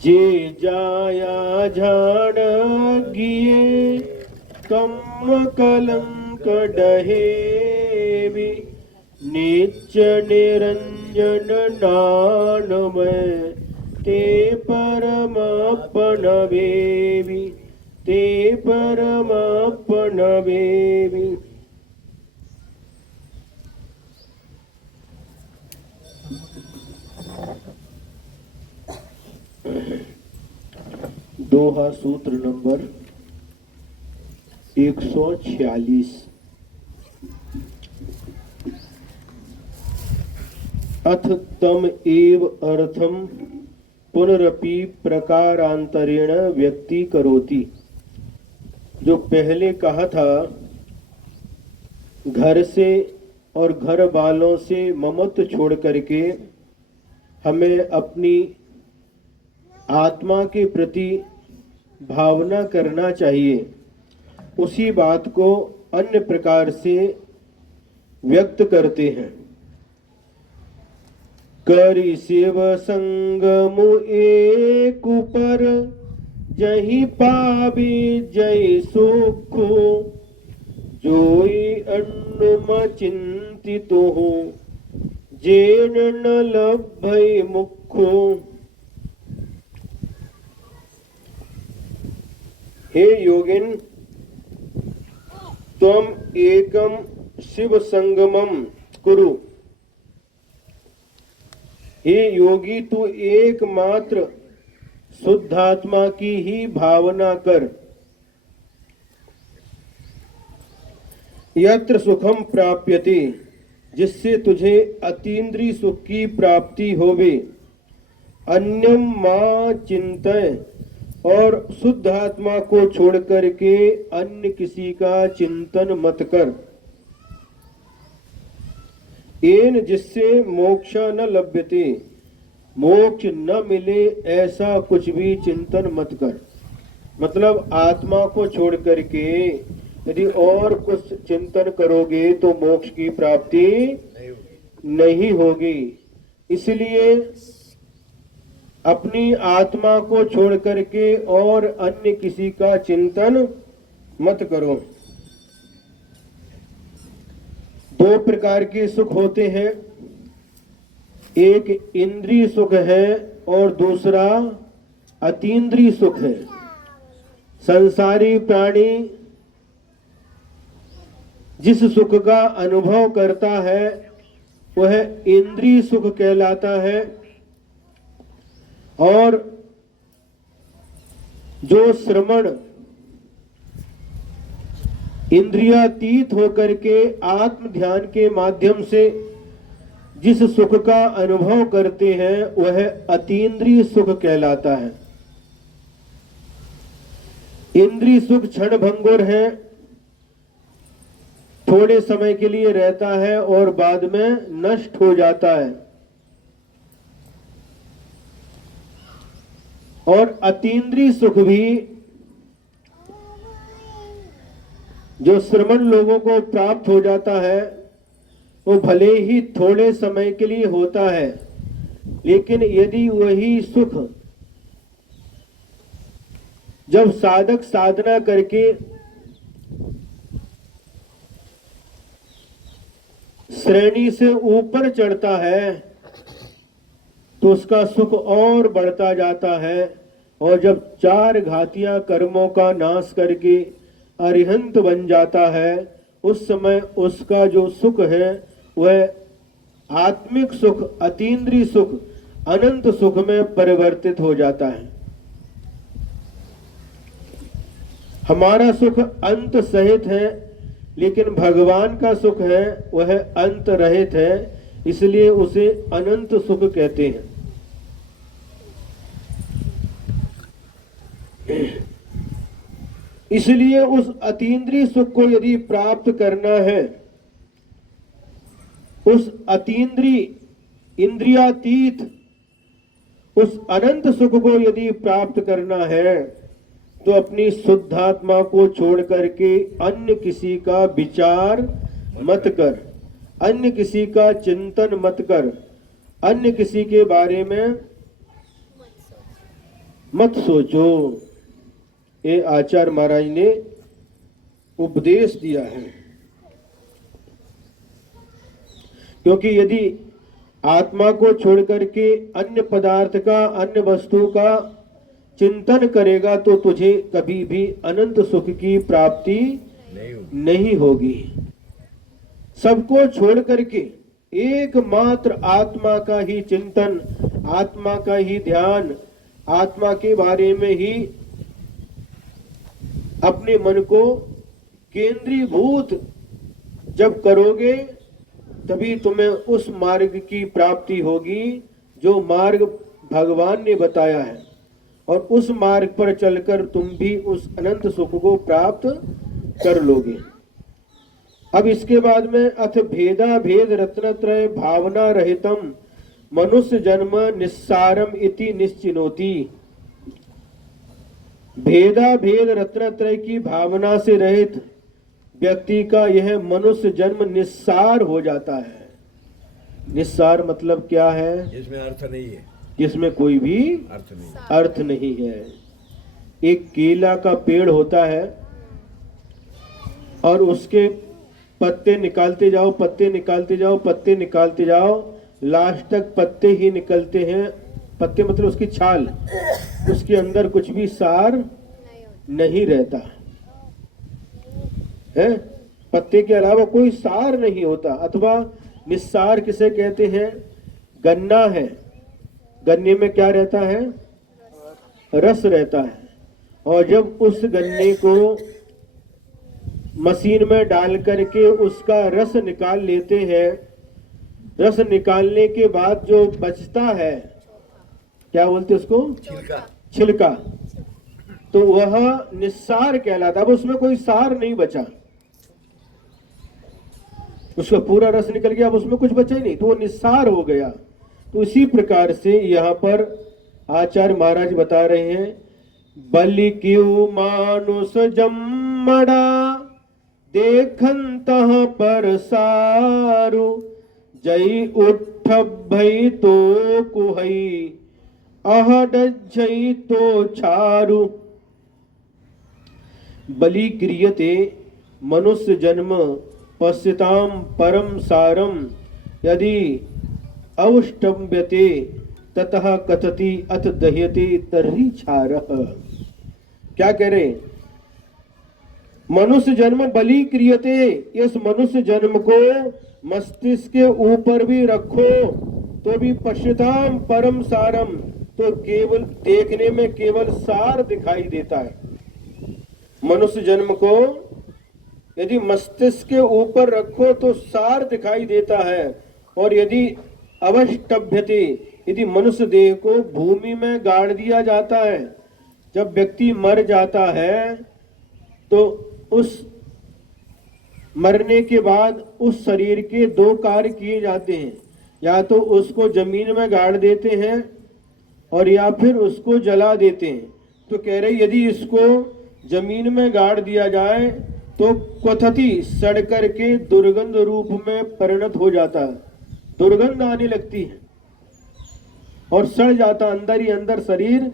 जे जाया झाड़ गिए कम कलंक डहेबी नित्य निरंजन नानमय ते परमापन बेबी ते परमापन बेबी। दोहा सूत्र नंबर 146। अथ तम एव अर्थम पुनरपि प्रकारांतरेण व्यक्ति करोति। जो पहले कहा था, घर से और घर वालों से ममत्व छोड़ करके हमें अपनी आत्मा के प्रति भावना करना चाहिए, उसी बात को अन्य प्रकार से व्यक्त करते हैं। करि शिव संगमु एक पर जहि पाबी जय सुख जोई अन्नुम चिंतित हो जेन न लभै मुखो। हे योगिन, त्वम एकम शिव संगमम कुरु। हे योगी, तू एकमात्र शुद्धात्मा की ही भावना कर। यत्र सुखम प्राप्यते, जिससे तुझे अतीन्द्रिय सुख की प्राप्ति होवे। अन्यम मा चिंतय, और शुद्ध आत्मा को छोड़ करके अन्य किसी का चिंतन मत कर। एन, जिससे मोक्ष न लभ्यते, मोक्ष न मिले ऐसा कुछ भी चिंतन मत कर। मतलब आत्मा को छोड़ करके यदि और कुछ चिंतन करोगे तो मोक्ष की प्राप्ति नहीं होगी। इसलिए अपनी आत्मा को छोड़ करके और अन्य किसी का चिंतन मत करो। दो प्रकार के सुख होते हैं, एक इंद्रिय सुख है और दूसरा अतीन्द्रिय सुख है। संसारी प्राणी जिस सुख का अनुभव करता है वह इंद्रिय सुख कहलाता है, और जो श्रवण इंद्रियातीत होकर के आत्म ध्यान के माध्यम से जिस सुख का अनुभव करते हैं वह अतीन्द्रिय सुख कहलाता है। इंद्रिय सुख क्षण भंगुर है, थोड़े समय के लिए रहता है और बाद में नष्ट हो जाता है। और अतीन्द्रिय सुख भी जो श्रवण लोगों को प्राप्त हो जाता है वो भले ही थोड़े समय के लिए होता है, लेकिन यदि वही सुख जब साधक साधना करके श्रेणी से ऊपर चढ़ता है तो उसका सुख और बढ़ता जाता है, और जब चार घातियां कर्मों का नाश करके अरिहंत बन जाता है उस समय उसका जो सुख है वह आत्मिक सुख, अतीन्द्रिय सुख, अनंत सुख में परिवर्तित हो जाता है। हमारा सुख अंत सहित है, लेकिन भगवान का सुख है वह अंत रहित है, इसलिए उसे अनंत सुख कहते हैं। इसलिए उस अतीन्द्रिय सुख को यदि प्राप्त करना है, उस अतीन्द्रिय इंद्रियातीत उस अनंत सुख को यदि प्राप्त करना है तो अपनी शुद्धात्मा को छोड़ करके अन्य किसी का विचार मत कर, अन्य किसी का चिंतन मत कर, अन्य किसी के बारे में मत सोचो। ये आचार्य महाराज ने उपदेश दिया है। क्योंकि यदि आत्मा को छोड़ करके अन्य पदार्थ का, अन्य वस्तु का चिंतन करेगा तो तुझे कभी भी अनंत सुख की प्राप्ति नहीं होगी। सबको छोड़ करके एकमात्र आत्मा का ही चिंतन, आत्मा का ही ध्यान, आत्मा के बारे में ही अपने मन को केंद्रीभूत जब करोगे तभी तुम्हें उस मार्ग की प्राप्ति होगी जो मार्ग भगवान ने बताया है, और उस मार्ग पर चलकर तुम भी उस अनंत सुख को प्राप्त कर लोगे। अब इसके बाद में अथ भेदा भेद रत्नत्रय भावना रहितम मनुष्य जन्म निस्सारम इति निश्चिनोति। भेदा भेद रत्नत्रय की भावना से रहित व्यक्ति का यह मनुष्य जन्म निस्सार हो जाता है। निस्सार मतलब क्या है? जिसमें अर्थ नहीं है, जिसमें कोई भी अर्थ नहीं है। एक केला का पेड़ होता है और उसके पत्ते निकालते जाओ, पत्ते निकालते जाओ, पत्ते निकालते जाओ, लास्ट तक पत्ते ही निकलते हैं। पत्ते मतलब उसकी छाल, उसके अंदर कुछ भी सार नहीं रहता है। पत्ते के अलावा कोई सार नहीं होता। अथवा निस्सार किसे कहते हैं? गन्ना है, गन्ने में क्या रहता है? रस रहता है। और जब उस गन्ने को मशीन में डाल करके उसका रस निकाल लेते हैं, रस निकालने के बाद जो बचता है, क्या बोलते उसको? छिलका। तो वह निस्सार कहलाता। अब उसमें कोई सार नहीं बचा, उसका पूरा रस निकल गया, अब उसमें कुछ बचा ही नहीं, तो वो निस्सार हो गया। तो इसी प्रकार से यहाँ पर आचार्य महाराज बता रहे हैं, बलि क्यों मानुष जम्मड़ा देखन तह पर सारु जई उठ भई तो कुहई आहड जई तो छारु। बलि क्रियते मनुष्य जन्म पश्यताम परम सारम यदि अवष्टम्यते ततः कथति अथ दह्यते तर्हि छारः। क्या कह रहे? मनुष्य जन्म बलि क्रियते, इस मनुष्य जन्म को मस्तिष्क के ऊपर भी रखो तो भी पश्यताम परम सारम, तो केवल देखने में केवल सार दिखाई देता है। मनुष्य जन्म को यदि मस्तिष्क के ऊपर रखो तो सार दिखाई देता है। और यदि अवष्टभ्यते, यदि मनुष्य देह को भूमि में गाड़ दिया जाता है, जब व्यक्ति मर जाता है तो उस मरने के बाद उस शरीर के दो कार्य किए जाते हैं। या तो उसको जमीन में गाड़ देते हैं और या फिर उसको जला देते हैं। तो कह रहे यदि इसको जमीन में गाड़ दिया जाए तो क्वथति, सड़ करके दुर्गंध रूप में परिणत हो जाता है, दुर्गंध आने लगती है और सड़ जाता, अंदर ही अंदर शरीर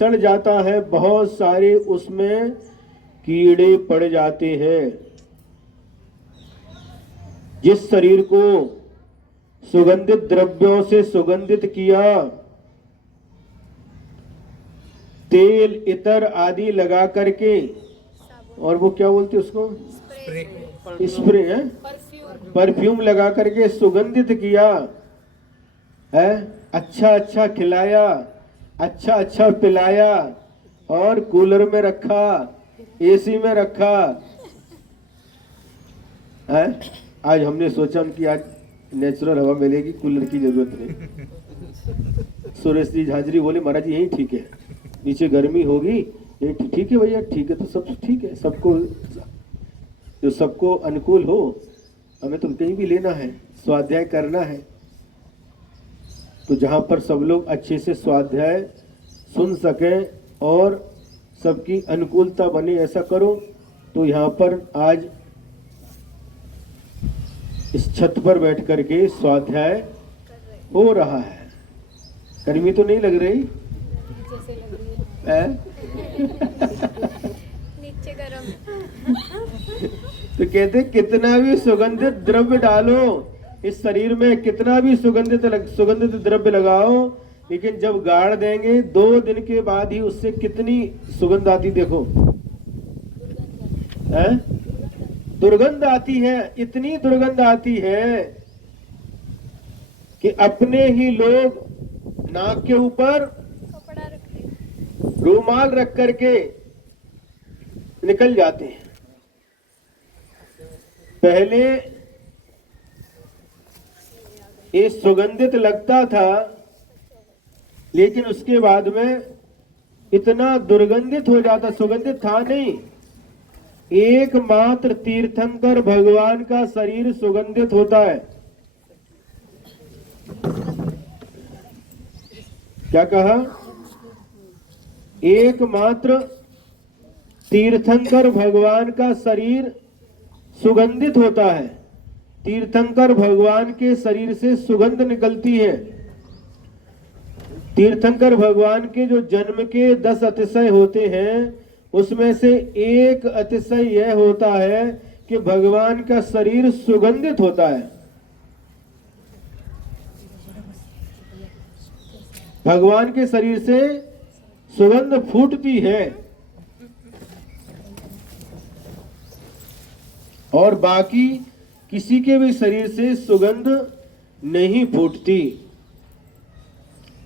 सड़ जाता है। बहुत सारे उसमें कीड़े पड़ जाते हैं। जिस शरीर को सुगंधित द्रव्यों से सुगंधित किया, तेल इतर आदि लगा करके, और वो क्या बोलते उसको? स्प्रे है, परफ्यूम लगा करके सुगंधित किया है, अच्छा अच्छा खिलाया, अच्छा अच्छा पिलाया और कूलर में रखा, एसी में रखा है। आज हमने सोचा उनकी आज नेचुरल हवा मिलेगी, कूलर की जरूरत नहीं। सुरेश जी झांझरी बोले महाराज जी यही ठीक है, नीचे गर्मी होगी, ये ठीक है भैया, ठीक है तो सब ठीक है, सबको जो सबको अनुकूल हो। हमें तो कहीं भी लेना है, स्वाध्याय करना है, तो जहां पर सब लोग अच्छे से स्वाध्याय सुन सके और सबकी अनुकूलता बने, ऐसा करो। तो यहाँ पर आज इस छत पर बैठ करके स्वाध्याय हो रहा है। गर्मी तो नहीं लग रही? हैं? नीचे गरम। तो कहते कितना भी सुगंधित द्रव्य डालो इस शरीर में, कितना भी सुगंधित द्रव्य लगाओ, लेकिन जब गाड़ देंगे 2 दिन के बाद ही उससे कितनी सुगंध आती देखो, है? दुर्गंध आती है, इतनी दुर्गंध आती है कि अपने ही लोग नाक के ऊपर कपड़ा रखते। रूमाल रख करके निकल जाते हैं। पहले ये सुगंधित लगता था, लेकिन उसके बाद में इतना दुर्गंधित हो जाता, सुगंधित था नहीं। एकमात्र तीर्थंकर भगवान का शरीर सुगंधित होता है। क्या कहा? एकमात्र तीर्थंकर भगवान का शरीर सुगंधित होता है। तीर्थंकर भगवान के शरीर से सुगंध निकलती है। तीर्थंकर भगवान के जो जन्म के 10 अतिशय होते हैं, उसमें से एक अतिशय यह होता है कि भगवान का शरीर सुगंधित होता है। भगवान के शरीर से सुगंध फूटती है और बाकी किसी के भी शरीर से सुगंध नहीं फूटती,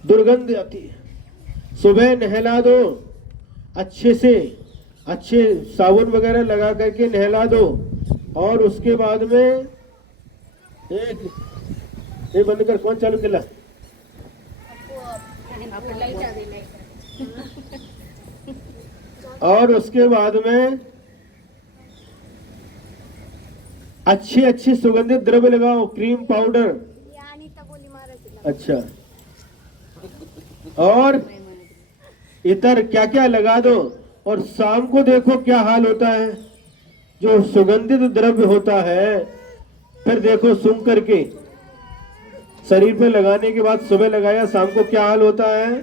दुर्गंध आती है। सुबह नहला दो, अच्छे से अच्छे साबुन वगैरह लगा करके नहला दो, और उसके बाद में एक बंद कर, कौन चालू किया? और उसके बाद में अच्छे अच्छे सुगंधित द्रव्य लगाओ, क्रीम पाउडर। अच्छा, और इतर क्या क्या लगा दो, और शाम को देखो क्या हाल होता है। जो सुगंधित द्रव्य होता है, फिर देखो सूंघ करके शरीर पे लगाने के बाद, सुबह लगाया शाम को क्या हाल होता है।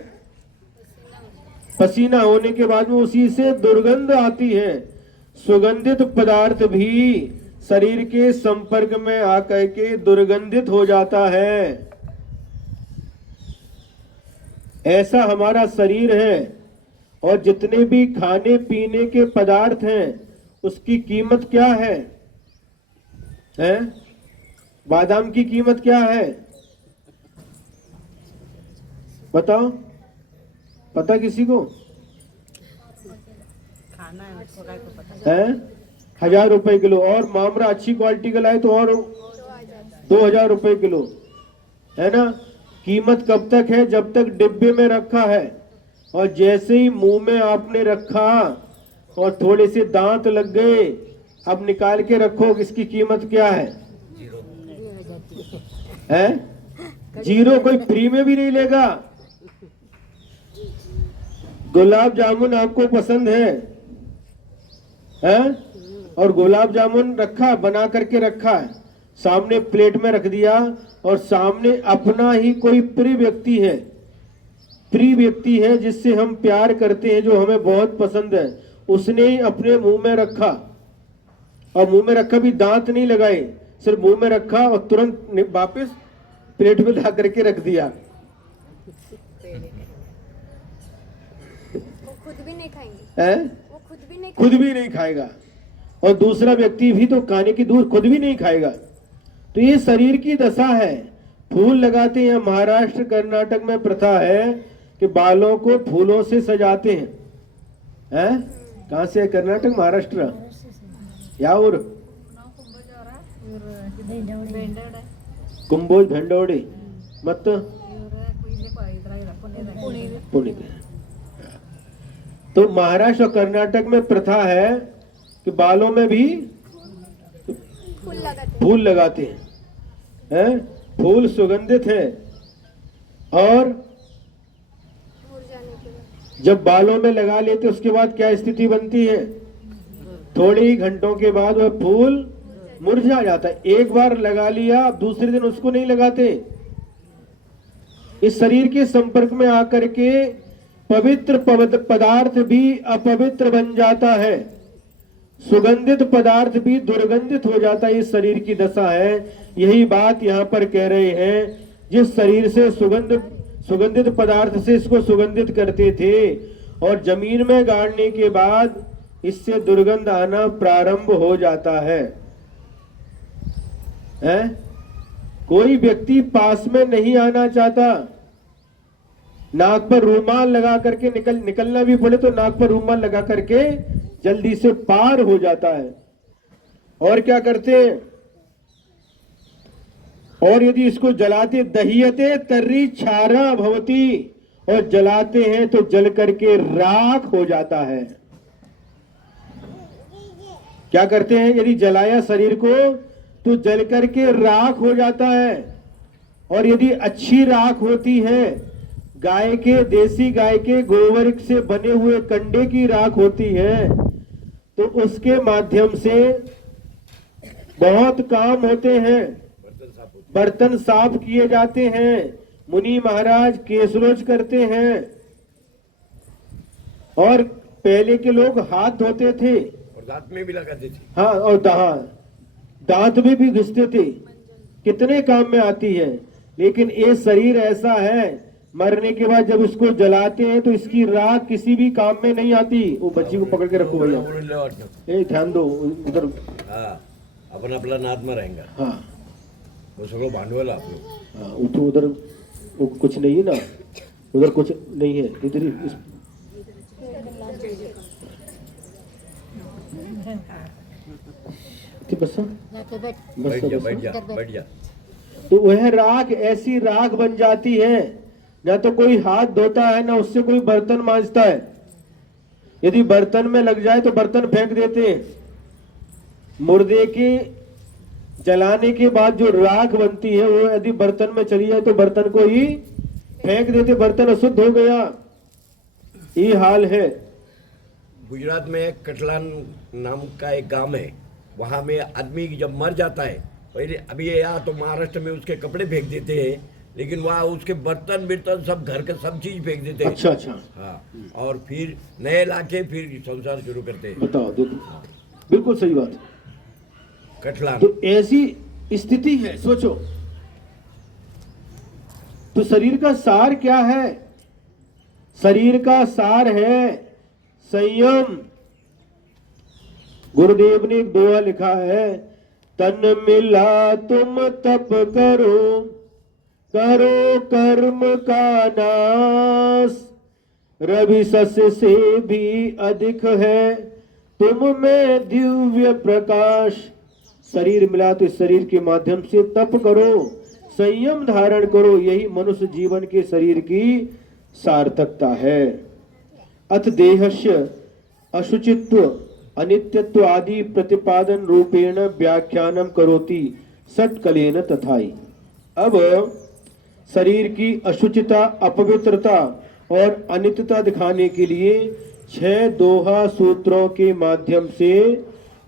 पसीना होने के बाद में उसी से दुर्गंध आती है। सुगंधित पदार्थ भी शरीर के संपर्क में आकर के दुर्गंधित हो जाता है। ऐसा हमारा शरीर है, और जितने भी खाने पीने के पदार्थ हैं उसकी कीमत क्या है? बादाम की कीमत क्या है बताओ? पता किसी को? है 1000 रुपए किलो, और मामरा अच्छी क्वालिटी का लाए तो और 2000 रुपए किलो, है ना। कीमत कब तक है? जब तक डिब्बे में रखा है, और जैसे ही मुंह में आपने रखा और थोड़े से दांत लग गए, अब निकाल के रखो, इसकी कीमत क्या है? जीरो। कोई फ्री में भी नहीं लेगा। गुलाब जामुन आपको पसंद है? और गुलाब जामुन रखा, बना करके रखा है, सामने प्लेट में रख दिया, और सामने अपना ही कोई प्रिय व्यक्ति है जिससे हम प्यार करते हैं, जो हमें बहुत पसंद है, उसने ही अपने मुंह में रखा, और मुंह में रखा भी दांत नहीं लगाए, सिर्फ मुंह में रखा और तुरंत वापस प्लेट में ला करके रख दिया। वो खुद भी नहीं खाएंगे। वो खुद भी नहीं खाएगा, और दूसरा व्यक्ति भी तो खाने की दूर खुद भी नहीं खाएगा। तो ये शरीर की दशा है। फूल लगाते हैं, महाराष्ट्र कर्नाटक में प्रथा है कि बालों को फूलों से सजाते हैं। कहाँ से है? कर्नाटक, महाराष्ट्र, यावर कुंभोज भेंडोड़ी मत पुणे। तो महाराष्ट्र और कर्नाटक में प्रथा है कि बालों में भी फूल लगाते हैं। फूल सुगंधित है, और जब बालों में लगा लेते उसके बाद क्या स्थिति बनती है? थोड़े ही घंटों के बाद वह फूल मुरझा जाता है। एक बार लगा लिया, दूसरे दिन उसको नहीं लगाते। इस शरीर के संपर्क में आकर के पवित्र पदार्थ भी अपवित्र बन जाता है, सुगंधित पदार्थ भी दुर्गंधित हो जाता है। इस शरीर की दशा है। यही बात यहाँ पर कह रहे हैं। जिस शरीर से सुगंधित पदार्थ से इसको सुगंधित करते थे और जमीन में गाड़ने के बाद इससे दुर्गंध आना प्रारंभ हो जाता है। कोई व्यक्ति पास में नहीं आना चाहता। नाक पर रूमाल लगा करके निकलना भी पड़े तो नाक पर रूमाल लगा करके जल्दी से पार हो जाता है। और क्या करते हैं, और यदि इसको जलाते दहियते तर्री क्षारा भवती, और जलाते हैं तो जल करके राख हो जाता है। क्या करते हैं, यदि जलाया शरीर को तो जल करके राख हो जाता है। और यदि अच्छी राख होती है, गाय के, देसी गाय के गोबर से बने हुए कंडे की राख होती है, तो उसके माध्यम से बहुत काम होते हैं। बर्तन साफ किए जाते हैं, मुनि महाराज केसरोज करते हैं, और पहले के लोग हाथ धोते थे और दांत में भी लगाते थे। हाँ, और दांत में भी घिसते थे। कितने काम में आती है। लेकिन ये शरीर ऐसा है, मरने के बाद जब इसको जलाते हैं तो इसकी राख किसी भी काम में नहीं आती। वो बच्ची को पकड़ के रखो भैया, ध्यान दो उधर। अपन आपला नाद में रहेगा। हाँ, वो सगळं भांडवल आपलं। हाँ, उठो उधर। वो कुछ नहीं है ना, उधर कुछ नहीं है, इधर ही बस बैठ जा। तो वह राख ऐसी राख बन जाती है, ना तो कोई हाथ धोता है, ना उससे कोई बर्तन मांजता है। यदि बर्तन में लग जाए तो बर्तन फेंक देते हैं। मुर्दे के जलाने के बाद जो राख बनती है वो यदि बर्तन में चली जाए तो बर्तन को ही फेंक देते, बर्तन अशुद्ध हो गया। ये हाल है। गुजरात में कटलान नाम का एक गांव है। वहां में आदमी जब मर जाता है, पहले अभी यहाँ तो महाराष्ट्र में उसके कपड़े फेंक देते हैं, लेकिन वहाँ उसके बर्तन सब घर के सब चीज फेंक देते हैं। अच्छा। हाँ, और फिर नए लाके फिर संसार शुरू करते हैं। बताओ, देखो, बिल्कुल सही बात। कटलान तो ऐसी स्थिति है, सोचो। तो शरीर का सार क्या है? शरीर का सार है संयम। गुरुदेव ने एक दोहा लिखा है, तन मिला तुम तप करो, करो कर्म का नाश, रवि सस से भी अधिक है तुम में दिव्य प्रकाश। शरीर मिला तो इस शरीर के माध्यम से तप करो, संयम धारण करो। यही मनुष्य जीवन के शरीर की सार्थकता है। अथ देहस्य अशुचित्व अनित्यत्व आदि प्रतिपादन रूपेण व्याख्यानम करोति षट्कलेन तथाई। अब शरीर की अशुचिता, अपवित्रता और अनित्यता दिखाने के लिए 6 दोहा सूत्रों के माध्यम से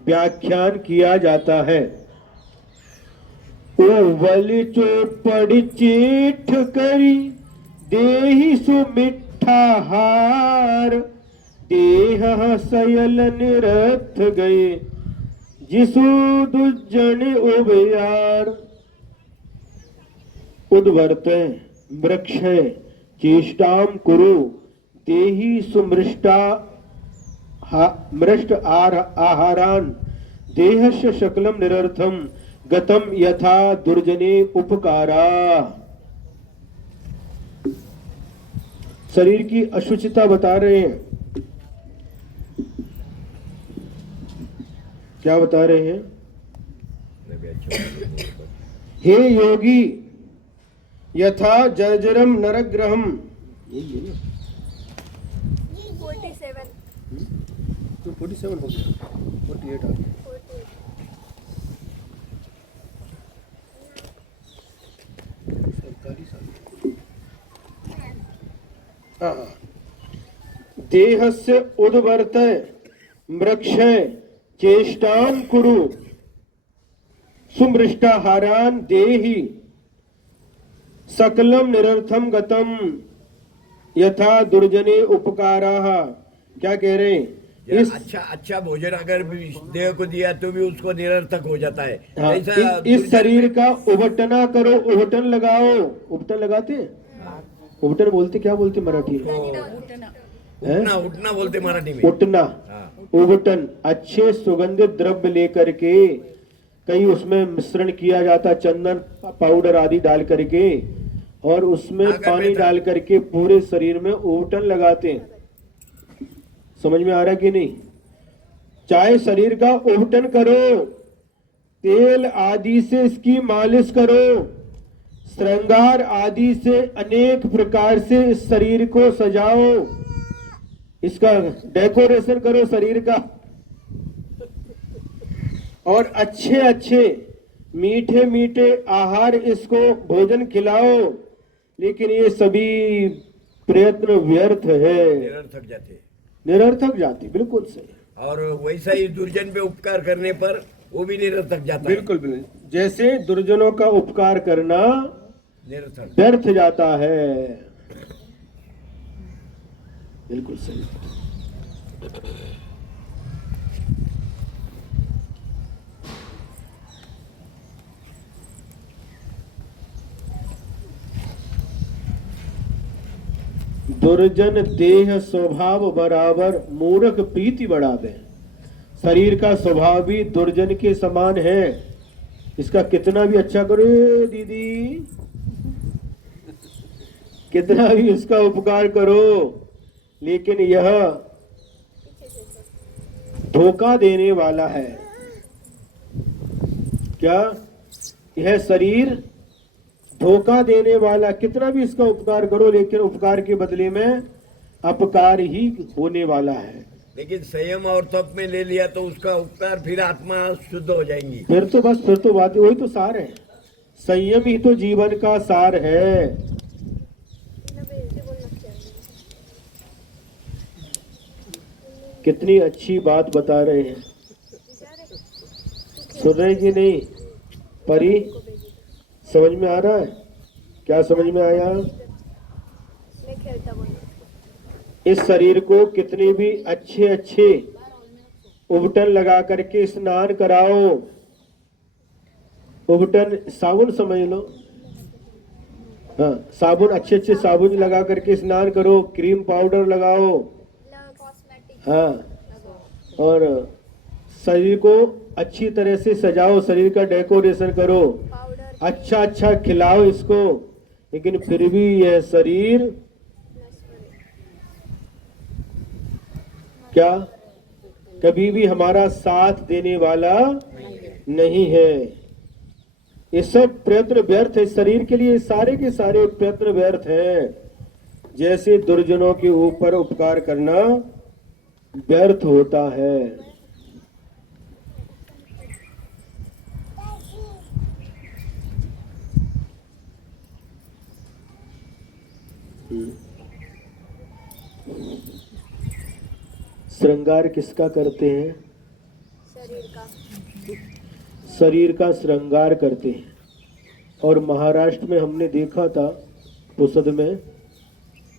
व्याख्यान किया जाता है। ओवल चोपड़ चीठ करी देहि सुमिठा हार, देह सयल निरथ गए जिसु दुजन उबयार। उद्वर्त वृक्ष चेष्टाम कुरु देहि सुमृष्टा मृष्ट आहारान, देहस्य शकलम निरर्थम गतम यथा दुर्जने उपकारा। शरीर की अशुचिता बता रहे हैं। क्या बता रहे हैं? हे योगी, यथा जर्जरम नरग्रहम, 47 हो गया, 48 आ गया। देहस्य उद्वर्त वृक्ष चेष्टां कुरु सुमृष्टाहारान देहि सकलम निरर्थम गतम यथा दुर्जने उपकाराः। क्या कह रहे हैं? इस अच्छा भोजन अगर भी देह को दिया तो भी उसको निरर्थक हो जाता है। हाँ, ऐसा इस शरीर का उबटना करो, उबटन लगाओ। उबटन लगाते हैं? उबटन बोलते, क्या बोलते मराठी में? हैं? उठना बोलते मराठी में। उठना, हाँ। उबटन। अच्छे सुगंधित द्रव्य लेकर के, कहीं उसमें मिश्रण किया जाता, चंदन पाउडर आदि डाल करके, और उसमें अगर पानी मैं था- डाल करके पूरे शरीर में उबटन लगाते हैं। समझ में आ रहा है कि नहीं? चाहे शरीर का उबटन करो, तेल आदि से इसकी मालिश करो, श्रृंगार आदि से अनेक प्रकार से इस शरीर को सजाओ, इसका डेकोरेशन करो शरीर का, और अच्छे अच्छे मीठे मीठे आहार इसको भोजन खिलाओ, लेकिन ये सभी प्रयत्न व्यर्थ है, निरर्थक जाते। निरर्थक जाती। बिल्कुल सही। और वैसा ही दुर्जन पे उपकार करने पर वो भी निरर्थक जाता है। बिल्कुल बिल्कुल। जैसे दुर्जनों का उपकार करना निरर्थक। व्यर्थ जाता है। बिल्कुल सही। दुर्जन देह स्वभाव बराबर, मूर्ख प्रीति बढ़ावे। शरीर का स्वभाव भी दुर्जन के समान है। इसका कितना भी अच्छा करो दीदी, कितना भी इसका उपकार करो, लेकिन यह धोखा देने वाला है। क्या? यह शरीर धोखा देने वाला। कितना भी इसका उपकार करो, लेकिन उपकार के बदले में अपकार ही होने वाला है। लेकिन संयम और तप में ले लिया तो उसका उपकार, फिर आत्मा शुद्ध हो जाएंगी। फिर तो बस, फिर तो बात वही तो सार है। संयम ही तो जीवन का सार है। कितनी अच्छी बात बता रहे हैं, सुन रहे कि नहीं? परी, समझ में आ रहा है? क्या समझ में आया? मैं खेलता बोल। इस शरीर को कितने भी अच्छे अच्छे उबटन लगा करके स्नान कराओ। उबटन साबुन समझ लो। हाँ, साबुन, अच्छे अच्छे साबुन लगा करके स्नान करो, क्रीम पाउडर लगाओ। कॉस्मेटिक हाँ, और शरीर को अच्छी तरह से सजाओ, शरीर का डेकोरेशन करो, पाउडर अच्छा अच्छा खिलाओ इसको, लेकिन फिर भी यह शरीर क्या कभी भी हमारा साथ देने वाला नहीं है। ये सब प्रयत्न व्यर्थ है। शरीर के लिए सारे के सारे प्रयत्न व्यर्थ हैं। जैसे दुर्जनों के ऊपर उपकार करना व्यर्थ होता है। श्रृंगार किसका करते हैं? शरीर का शरीर का श्रृंगार करते हैं। और महाराष्ट्र में हमने देखा था, पुसद में,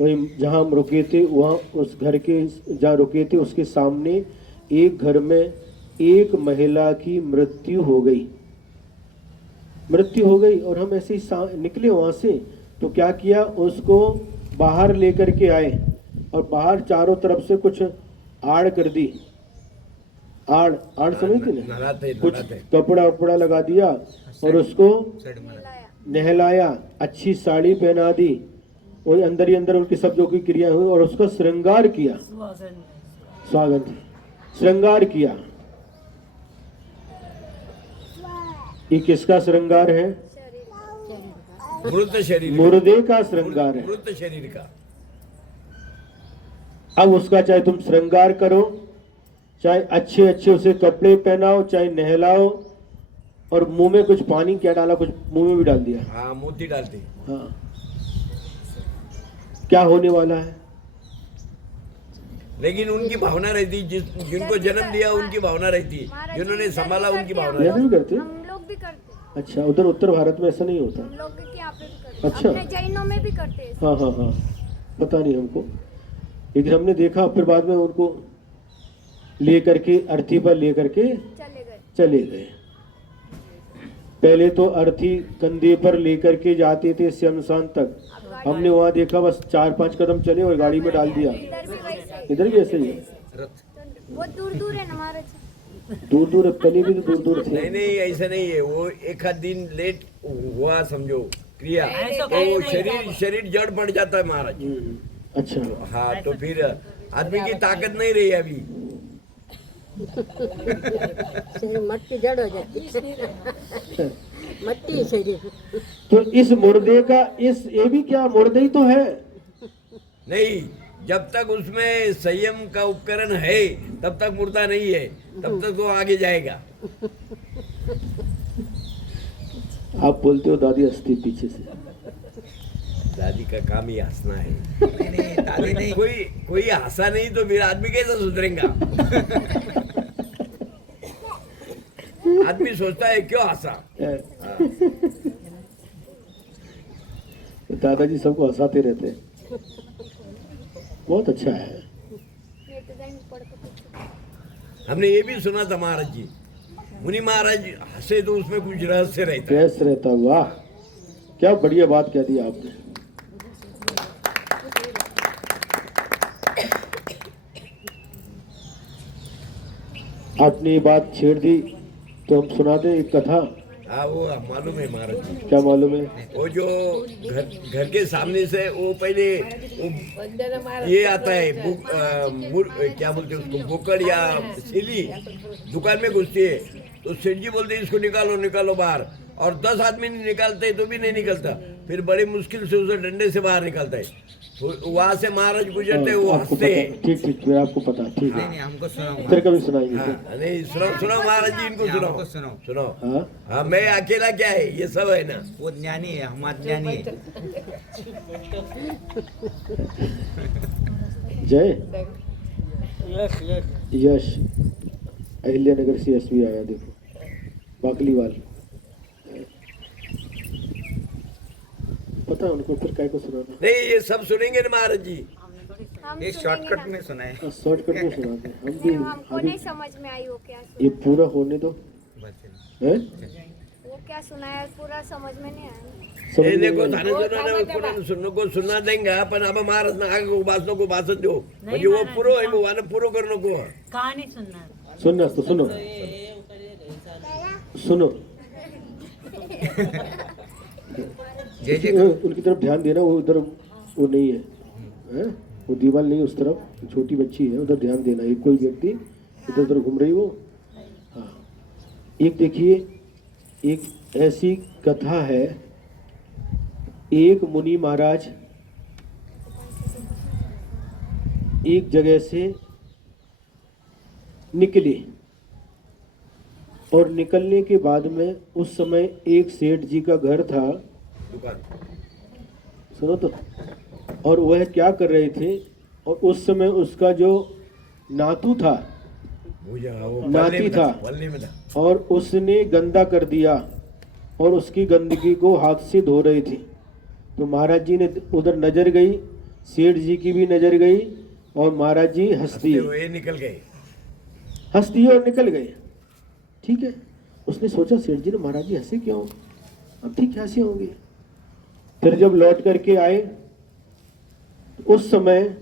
वहीं जहाँ हम रुके थे, वहाँ उस घर के जहाँ रुके थे उसके सामने एक घर में एक महिला की मृत्यु हो गई। और हम ऐसे ही निकले वहाँ से, तो क्या किया, उसको बाहर लेकर के आए, और बाहर चारों तरफ से कुछ आड़ कर दी। आड़ समझती ना, कुछ कपड़ा उपड़ा लगा दिया, और उसको नहलाया, अच्छी साड़ी पहना दी, और अंदर ही अंदर उनकी सब जो की क्रिया हुई, और उसका श्रृंगार किया, स्वागत, श्रृंगार किया। ये किसका श्रृंगार है? मृत शरीर, मुर्दे का श्रृंगार है। मृत शरीर का। अब उसका चाहे तुम श्रृंगार करो, चाहे अच्छे अच्छे उसे कपड़े पहनाओ, चाहे नहलाओ, और मुंह में कुछ पानी क्या डाला, कुछ मुंह में भी डाल दिया। हाँ, मोती डालते। हाँ, क्या होने वाला है? लेकिन उनकी भावना रहती, जिनको जन्म दिया उनकी भावना रहती, जिन्होंने संभाला उनकी भावना ऐसा रहती। भी करते? हम लोग भी करते हैं। अच्छा, उधर उत्तर भारत में ऐसा नहीं होता। हम लोग के यहाँ पे भी करते हैं। अच्छा। अपने जैनों में भी करते हैं। हाँ हाँ हाँ, पता नहीं हमको, लेकिन हमने देखा फिर बाद में उनको ले करके अर्थी पर ले करके चले गए। चले गए। पहले तो अर्थी कंधे पर लेकर के जाते थे शमशान तक, हमने वहां देखा बस 4-5 कदम चले और गाड़ी में डाल दिया। इधर भी वैसे ही। इधर भी ऐसे ही है, तो बहुत दूर दूर है ना महाराज। दूर दूर पहले भी तो दूर दूर थे। नहीं नहीं ऐसा नहीं है, वो एक आध दिन लेट हुआ समझो क्रिया, तो वो शरीर जड़ पड़ जाता है महाराज। अच्छा, हाँ तो फिर आदमी की ताकत नहीं रही अभी। शरीर मट्टी जड़ हो जाती है। मट्टी शरीर। तो इस मुर्दे का ये भी क्या मुर्दे ही तो है। नहीं, जब तक उसमें संयम का उपकरण है तब तक मुर्दा नहीं है, तब तक वो आगे जाएगा। आप बोलते हो दादी हंसती पीछे से। दादी का काम ही हंसना है। नहीं, दादी नहीं, कोई हंसा नहीं तो फिर आदमी कैसे सुधरेगा। आदमी सोचता है क्यों हंसा। दादाजी सबको हंसाते रहते हैं, बहुत अच्छा है। ये तो जाएंगे पढ़ के पीछे। हमने ये भी सुना था महाराज जी, मुनि महाराज हंसे तो उसमें कुछ रहस्य रहता है। कैसे रहता, वाह क्या बढ़िया बात कह दी आपने। आपने ये बात छेड़ दी तो हम सुना दें एक कथा। हाँ वो मालूम है महाराज जी। क्या मालूम है? वो जो घर के सामने से वो पहले ये आता है क्या बोलते हैं उसको, बोकड़ या सिली दुकान में घुसती है, तो सेठ जी बोलते हैं इसको निकालो निकालो बाहर, और 10 आदमी नहीं निकालते तो भी नहीं निकलता, फिर बड़ी मुश्किल से उसे डंडे से बाहर निकालता है। वहां से महाराज गुजरते वो आपको हंसते हैं। पता, ठीक ठीक, फिर आपको पता, ठीक है। हमको सुनाओ। फिर कभी सुनाएंगे। हाँ, नहीं सुनाओ महाराज जी, इनको सुनाओ हमको सुनाओ। सुनाओ। हाँ हाँ मैं अकेला क्या है, ये सब है ना। वो ज्ञानी है, हम अज्ञानी है। जय यश अहिल्यानगर से एसपी आया, देखो बाकलीवाल, पता उनको, फिर काय को सुनाना। नहीं ये सब सुनेंगे ना महाराज जी। हम एक सुनेंगे शॉर्टकट ना। में सुनाए। शॉर्टकट में सुनाते हैं हम भी। हमको अभी नहीं समझ में आई वो क्या ये सुना। पूरा होने दो, हैं? वो क्या सुनाया पूरा समझ में नहीं आया। समझ ये में देखो नहीं आया। थाने सुनने को सुनना देंगे पण अब महाराज ना आगे उपासना को भाषण दो, म्हणजे वो पुरो है वो वाने पुरो करने को। कहानी सुनना। सुनना तो सुनो सुनो, जय जय उनकी तरफ ध्यान देना, वो उधर वो नहीं है, हैं? वो दीवार नहीं, उस तरफ छोटी बच्ची है, उधर ध्यान देना। एक कोई व्यक्ति इधर उधर घूम रही वो। हाँ, एक देखिए, एक ऐसी कथा है, एक मुनि महाराज एक जगह से निकले, और निकलने के बाद में उस समय एक सेठ जी का घर था, दुकान सुनो तो, और वह क्या कर रहे थे, और उस समय उसका जो नातू था, भूजा वो नाती था, वल्ली में था। और उसने गंदा कर दिया, और उसकी गंदगी को हाथ से धो रहे थे। तो महाराज जी ने उधर नजर गई, सेठ जी की भी नजर गई, और महाराज जी हंस हंसते दिए, हुए निकल गए। हंस दिए और निकल गए। ठीक है, उसने सोचा सेठ जी ने, महाराज जी हंसे क्यों, अब ठीक कैसे होंगे। फिर जब लौट करके आए, उस समय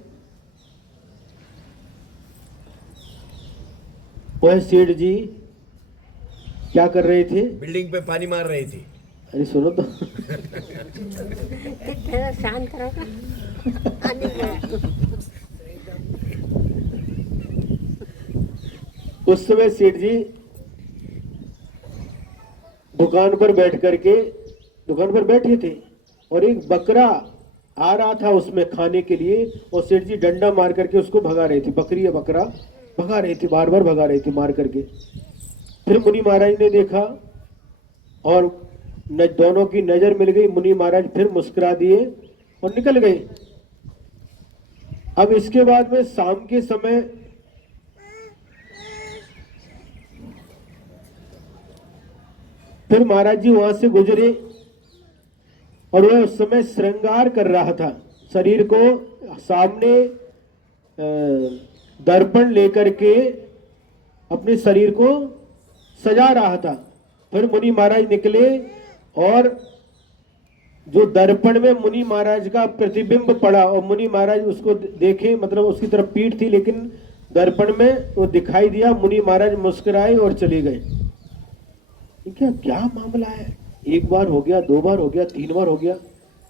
वह सेठ जी क्या कर रहे थे, बिल्डिंग पे पानी मार रही थी। अरे सुनो तो, थोड़ा शांत रहो ना। आने दो। उस समय सेठ जी दुकान पर बैठे थे, और एक बकरा आ रहा था उसमें खाने के लिए, और सेठ जी डंडा मार करके उसको भगा रहे थे, बकरी या बकरा भगा रही थी, बार बार भगा रही थी मार करके। फिर मुनि महाराज ने देखा, और दोनों की नजर मिल गई। मुनि महाराज फिर मुस्कुरा दिए और निकल गए। अब इसके बाद में शाम के समय फिर महाराज जी वहां से गुजरे, और वह उस समय श्रृंगार कर रहा था, शरीर को सामने दर्पण लेकर के अपने शरीर को सजा रहा था। फिर मुनि महाराज निकले और जो दर्पण में मुनि महाराज का प्रतिबिंब पड़ा और मुनि महाराज उसको देखे, मतलब उसकी तरफ पीठ थी लेकिन दर्पण में वो दिखाई दिया। मुनि महाराज मुस्कुराए और चले गए। क्या क्या मामला है? एक बार हो गया, दो बार हो गया, तीन बार हो गया,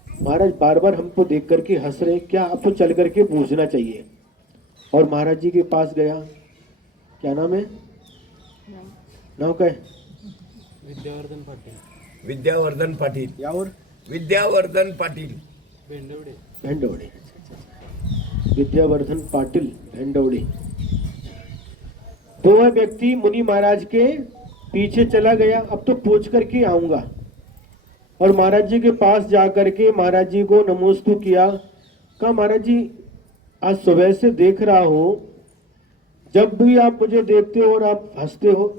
महाराज बार बार हमको देख करके हंस रहे, क्या आपको चल करके पूछना चाहिए। और महाराज जी के पास गया। क्या नाम है? नाम क्या है? विद्यावर्धन पाटिल। या और विद्यावर्धन पाटिल भेंडवड़े। विद्यावर्धन पाटिल भेंडवड़े। तो वह व्यक्ति मुनि महाराज के पीछे चला गया। अब तो पूछ करके आऊंगा। और महाराज जी के पास जाकर के महाराज जी को नमोस्तु किया। कहा महाराज जी, आज सुबह से देख रहा हो, जब भी आप मुझे देखते हो और आप हंसते हो,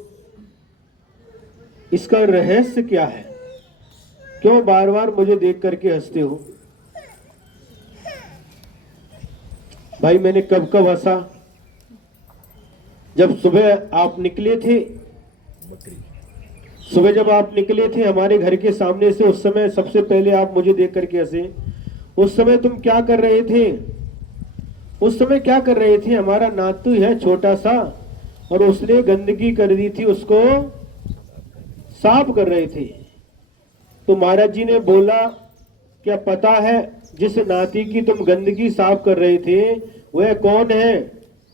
इसका रहस्य क्या है? क्यों बार बार मुझे देख करके हंसते हो? भाई मैंने कब कब हंसा? जब सुबह आप निकले थे, सुबह जब आप निकले थे हमारे घर के सामने से, उस समय सबसे पहले आप मुझे देख करके हंसे। उस समय तुम क्या कर रहे थे? उस समय क्या कर रहे थे? हमारा नातू है छोटा सा और उसने गंदगी कर दी थी, उसको साफ कर रहे थे। तो महाराज जी ने बोला, क्या पता है जिस नाती की तुम गंदगी साफ कर रहे थे वह कौन है?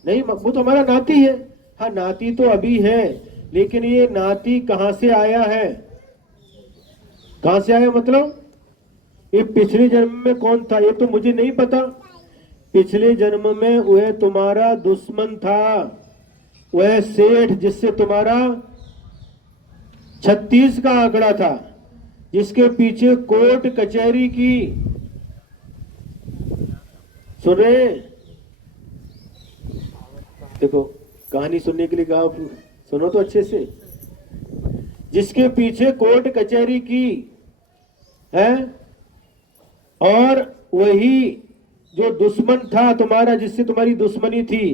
नहीं, वो तो हमारा नाती है। हाँ, नाती तो अभी है, लेकिन ये नाती कहां से आया है? कहां से आया मतलब? ये पिछले जन्म में कौन था ये तो मुझे नहीं पता। पिछले जन्म में वह तुम्हारा दुश्मन था, वह सेठ जिससे तुम्हारा 36 का आंकड़ा था, जिसके पीछे कोर्ट कचहरी की। सुन रहे? देखो, कहानी सुनने के लिए कहा, सुनो तो अच्छे से। जिसके पीछे कोर्ट कचहरी की है, और वही जो दुश्मन था तुम्हारा, जिससे तुम्हारी दुश्मनी थी,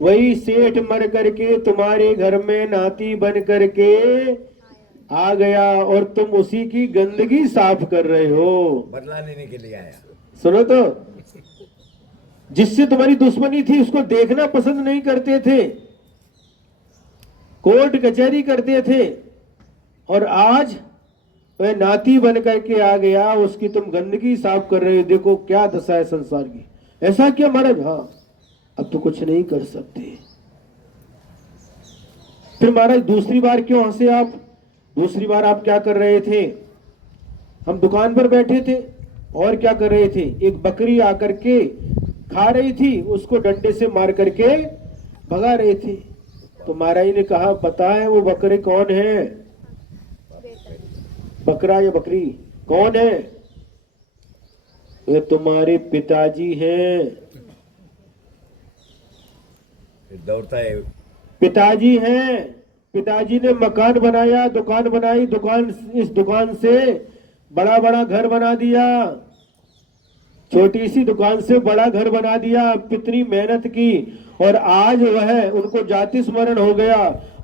वही सेठ मर करके तुम्हारे घर में नाती बन करके आ गया और तुम उसी की गंदगी साफ कर रहे हो। बदला लेने के लिए आया। सुनो तो, जिससे तुम्हारी दुश्मनी थी उसको देखना पसंद नहीं करते थे, कोर्ट कचहरी करते थे, और आज वह नाती बन करके आ गया, उसकी तुम गंदगी साफ कर रहे हो। देखो क्या दशा है संसार की। ऐसा क्या महाराज? हाँ, अब तो कुछ नहीं कर सकते। फिर महाराज दूसरी बार क्यों हंसे आप? दूसरी बार आप क्या कर रहे थे? हम दुकान पर बैठे थे और क्या कर रहे थे? एक बकरी आकर के खा रही थी, उसको डंडे से मार करके भगा रहे थे। तो महाराज ने कहा, पता है वो बकरे कौन है? बकरा या बकरी कौन है? ये तुम्हारे पिताजी हैं। दौड़ता है। पिताजी हैं। पिताजी ने मकान बनाया, दुकान बनाई, दुकान, इस दुकान से बड़ा बड़ा घर बना दिया, छोटी सी दुकान से बड़ा घर बना दिया, कितनी मेहनत की, और आज वह उनको जाति स्मरण हो गया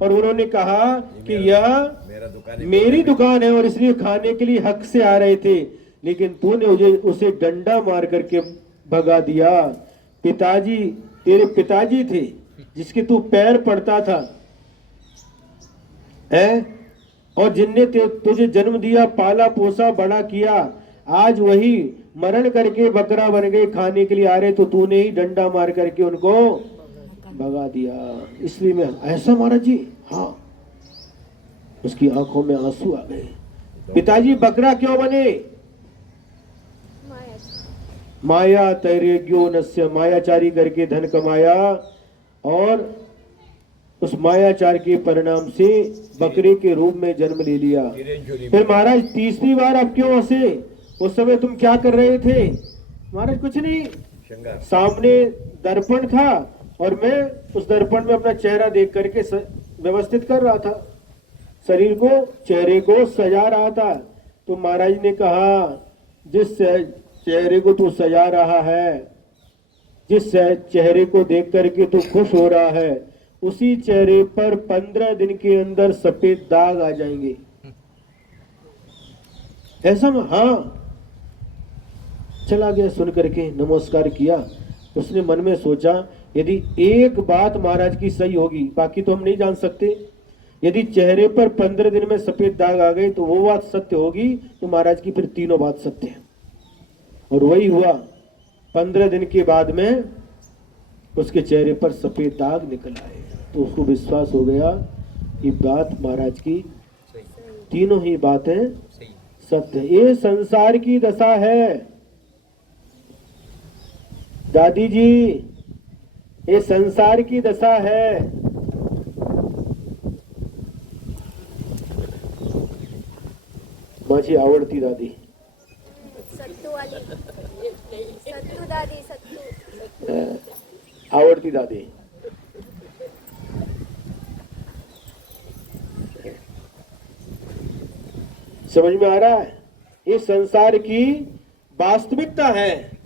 और उन्होंने कहा कि यह मेरी दुकान है, और इसलिए खाने के लिए हक से आ रहे थे, लेकिन तूने उसे डंडा मार करके भगा दिया। पिताजी तेरे पिताजी थे, जिसके तू पैर पड़ता था, है, और जिनने तुझे जन्म दिया, पाला पोसा, बड़ा किया, आज वही मरण करके बकरा बन गए, खाने के लिए आ रहे, तो तूने ही डंडा मार करके उनको भगा दिया। इसलिए मैं ऐसा, महाराज जी? हाँ। उसकी आंखों में आंसू आ गए। पिताजी बकरा क्यों बने? माया तैरेग्यो नस्य, मायाचारी करके धन कमाया, और उस मायाचार के परिणाम से बकरे के रूप में जन्म ले लिया। फिर महाराज तीसरी बार आप क्यों हंसे? उस समय तुम क्या कर रहे थे? महाराज कुछ नहीं, सामने दर्पण था और मैं उस दर्पण में अपना चेहरा देख करके व्यवस्थित कर रहा था, शरीर को, चेहरे को सजा रहा था। तो महाराज ने कहा, जिस चेहरे को तू सजा रहा है जिस चेहरे को देख करके तू खुश हो रहा है, उसी चेहरे पर 15 दिन के अंदर सफेद दाग आ जाएंगे। ऐसा हाँ। चला गया, सुन करके नमस्कार किया। उसने मन में सोचा, यदि एक बात महाराज की सही होगी, बाकी तो हम नहीं जान सकते, यदि चेहरे पर 15 दिन में सफेद दाग आ गए तो वो बात सत्य होगी, तो महाराज की फिर तीनों बात सत्य है। और वही हुआ। 15 दिन के बाद में उसके चेहरे पर सफेद दाग निकल आए, तो उसको विश्वास हो गया कि बात महाराज की तीनों ही बातें सत्य है। ये संसार की दशा है दादी जी, ये संसार की दशा है। माझी आवडती दादी, सत्तू वाली, सत्तू दादी, सत्तू। आवडती दादी। समझ में आ रहा है? ये संसार की वास्तविकता है।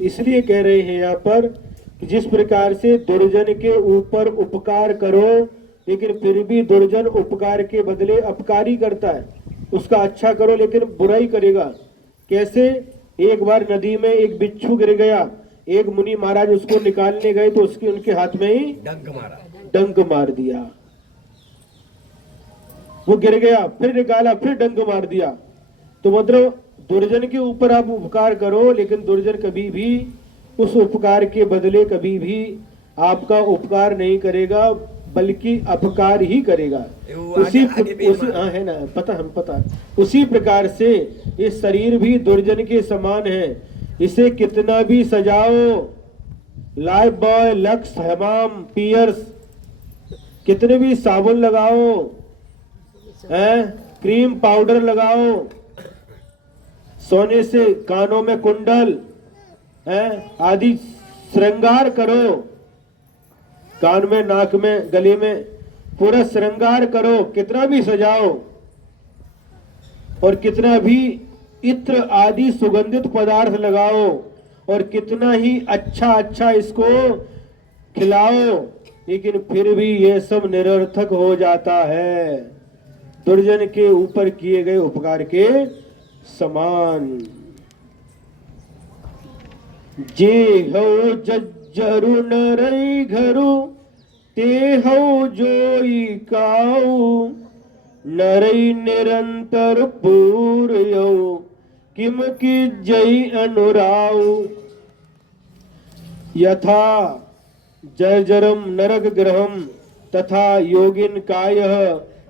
इसलिए कह रहे हैं यहाँ पर कि जिस प्रकार से दुर्जन के ऊपर उपकार करो, लेकिन फिर भी दुर्जन उपकार के बदले अपकार ही करता है। उसका अच्छा करो लेकिन बुराई करेगा। कैसे? एक बार नदी में एक बिच्छू गिर गया, एक मुनि महाराज उसको निकालने गए तो उसके उनके हाथ में ही डंक मार दिया। वो गिर गया, फिर निकाला, फिर डंक मार दिया। तो मतलब दुर्जन के ऊपर आप उपकार करो, लेकिन दुर्जन कभी भी उस उपकार के बदले कभी भी आपका उपकार नहीं करेगा, बल्कि अपकार ही करेगा। उसी हाँ है ना, पता उसी प्रकार से ये शरीर भी दुर्जन के समान है। इसे कितना भी सजाओ, लाइफ बॉय, लक्स, हमाम, पियर्स, कितने भी साबुन लगाओ, क्रीम पाउडर लगाओ, सोने से कानों में कुंडल आदि श्रृंगार करो, कान में, नाक में, गले में पूरा श्रृंगार करो, कितना भी सजाओ और कितना भी इत्र आदि सुगंधित पदार्थ लगाओ और कितना ही अच्छा इसको खिलाओ, लेकिन फिर भी यह सब निरर्थक हो जाता है, दुर्जन के ऊपर किए गए उपकार के समान। जे हो जज्जरु नरई घरु, ते हो जोई काऊ, नरई निरंतर पूर्यो, किम की जय अनुराऊ। यथा जर्जरम नरक ग्रहम तथा योगिन कायः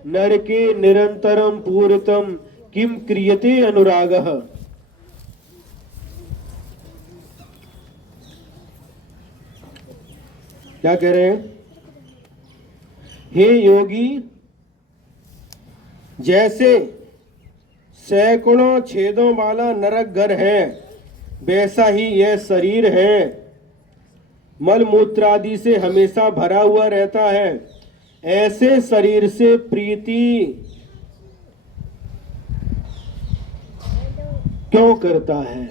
नरके निरंतरम पूरितम किम क्रियते अनुरागः। क्या कह रहे हैं? हे योगी, जैसे सैकड़ों छेदों वाला नरक घर है, वैसा ही यह शरीर है, मल मूत्र आदि से हमेशा भरा हुआ रहता है। ऐसे शरीर से प्रीति क्यों करता है?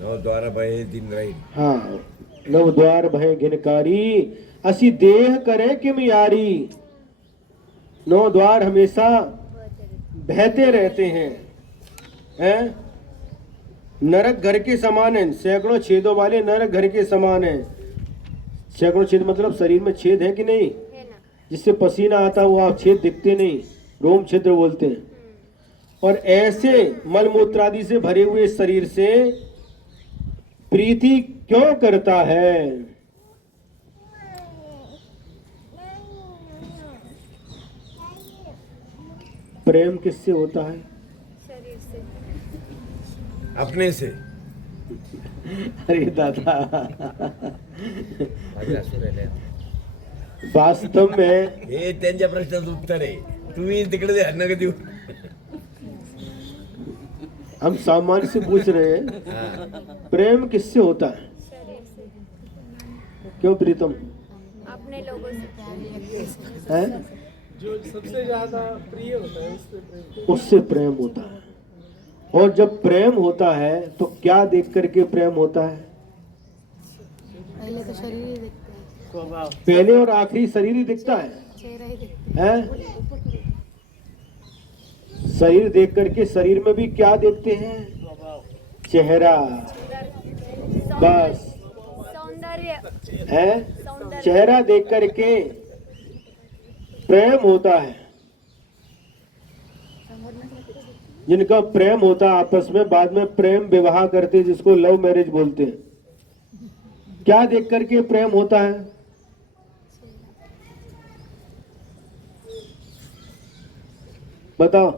नौ द्वार भय दिन रही। हाँ, नव द्वार भय घिनकारी, असी देह करे किम यारी। 9 द्वार हमेशा बहते रहते हैं, नरक घर के समान है, सैकड़ों छेदों वाले नरक घर के समान है। सैकड़ों छेद मतलब शरीर में छेद है कि नहीं, है ना। जिससे पसीना आता है वो आप छेद दिखते नहीं, रोम छिद्र बोलते हैं। और ऐसे मल मूत्र आदि से भरे हुए शरीर से प्रीति क्यों करता है? प्रेम किससे होता है? शरीर से। अपने से। अरे दादा, वास्तव में हे त्यांच्या प्रश्नाचं उत्तर आहे, तुम्ही तिकडे ध्यान नका देऊ। हम सामान्य से पूछ रहे हैं, प्रेम किससे होता है? शरीर से। क्यों प्रीतम? आप अपने लोगों से हैं? जो सबसे ज्यादा प्रिय होता है उससे प्रेम होता है। और जब प्रेम होता है तो क्या देख करके प्रेम होता है? पहले तो शरीर ही दिखता है, स्वभाव। पहले और आखिरी शरीर ही दिखता है, चेहरा ही दिखता हैं? शरीर देख करके शरीर में भी क्या देखते हैं? चेहरा। बस सौंदर्य है, चेहरा देख करके प्रेम होता है। जिनका प्रेम होता है आपस में, बाद में प्रेम विवाह करते हैं, जिसको लव मैरिज बोलते हैं। क्या देख करके प्रेम होता है? बताओ,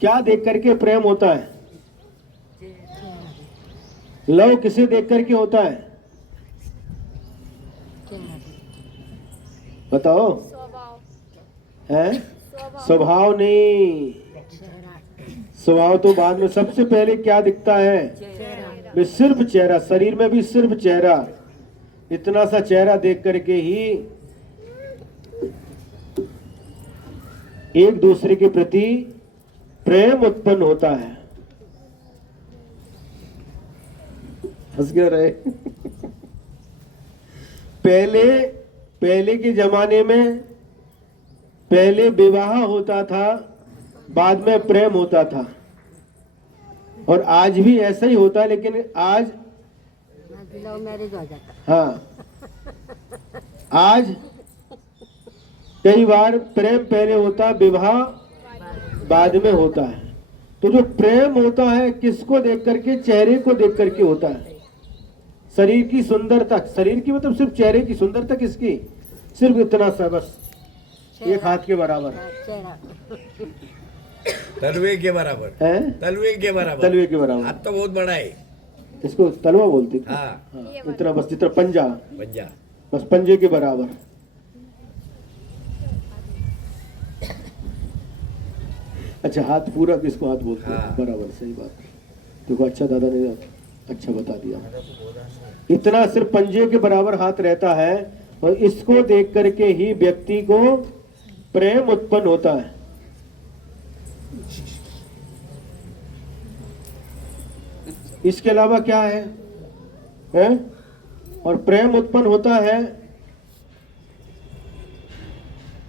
क्या देख करके प्रेम होता है? लव किसे देख करके होता है? बताओ। स्वभाव है, स्वभाव नहीं, स्वभाव तो बाद में। सबसे पहले क्या दिखता है? भी सिर्फ चेहरा। शरीर में भी सिर्फ चेहरा। इतना सा चेहरा देख करके ही एक दूसरे के प्रति प्रेम उत्पन्न होता है। हंस क्यों रहे? पहले के जमाने में पहले विवाह होता था, बाद में प्रेम होता था। और आज भी ऐसा ही होता है, लेकिन आज लव मैरिज हो जाता। हाँ, आज कई बार प्रेम पहले होता, विवाह बाद में होता है। तो जो प्रेम होता है किसको देख करके? चेहरे को देख करके होता है। शरीर की सुंदरता, शरीर की मतलब सिर्फ चेहरे की सुंदरता किसकी? सिर्फ इतना सा, बस एक हाथ के बराबर चेहरा तलवे के बराबर है, तलवे के बराबर तलवे के बराबर। हाथ तो बहुत बड़ा है। इसको तलवा बोलते थे। हाँ हाँ, इतना बस, जितना पंजा, पंजा। बस पंजे के बराबर। अच्छा, हाथ पूरा किसको हाथ बोलते हैं? हाँ। बराबर, सही बात। देखो, अच्छा दादा ने अच्छा बता दिया। इतना सिर्फ पंजे के बराबर हाथ रहता है, और इसको देख करके ही व्यक्ति को प्रेम उत्पन्न होता है। इसके अलावा क्या है? और प्रेम उत्पन्न होता है,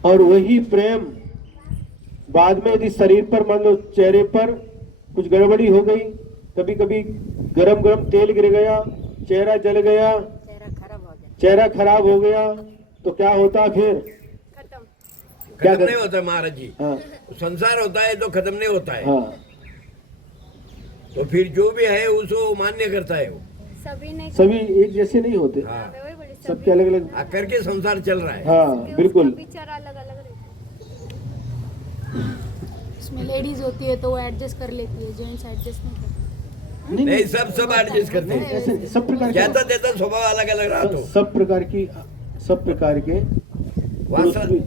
और वही प्रेम बाद में यदि शरीर पर, मान लो चेहरे पर कुछ गड़बड़ी हो गई, कभी कभी गरम गरम तेल गिर गया, चेहरा जल गया, चेहरा खराब हो जाता। चेहरा खराब हो गया, तो क्या होता फिर? खत्म। क्या खत्म कर- नहीं होता महाराज जी। हाँ, संसार होता है तो खत्म नहीं होता है। हाँ, तो फिर जो भी है उसको मान्य करता है वो। सभी नहीं सभी एक जैसे नहीं होते, हाँ वही बोले, सबके अलग अलग। आकर के संसार चल रहा है। हाँ, बिल्कुल। विचार अलग अलग रहते इसमें लेडीज होती है तो वो एडजस्ट कर लेती है, जेंट्स एडजस्ट नहीं करते। नहीं, सब एडजस्ट करते हैं। ऐसे सब प्रकार ज्यादा के, देता स्वभाव अलग अलग रहा तो सब प्रकार की, सब प्रकार के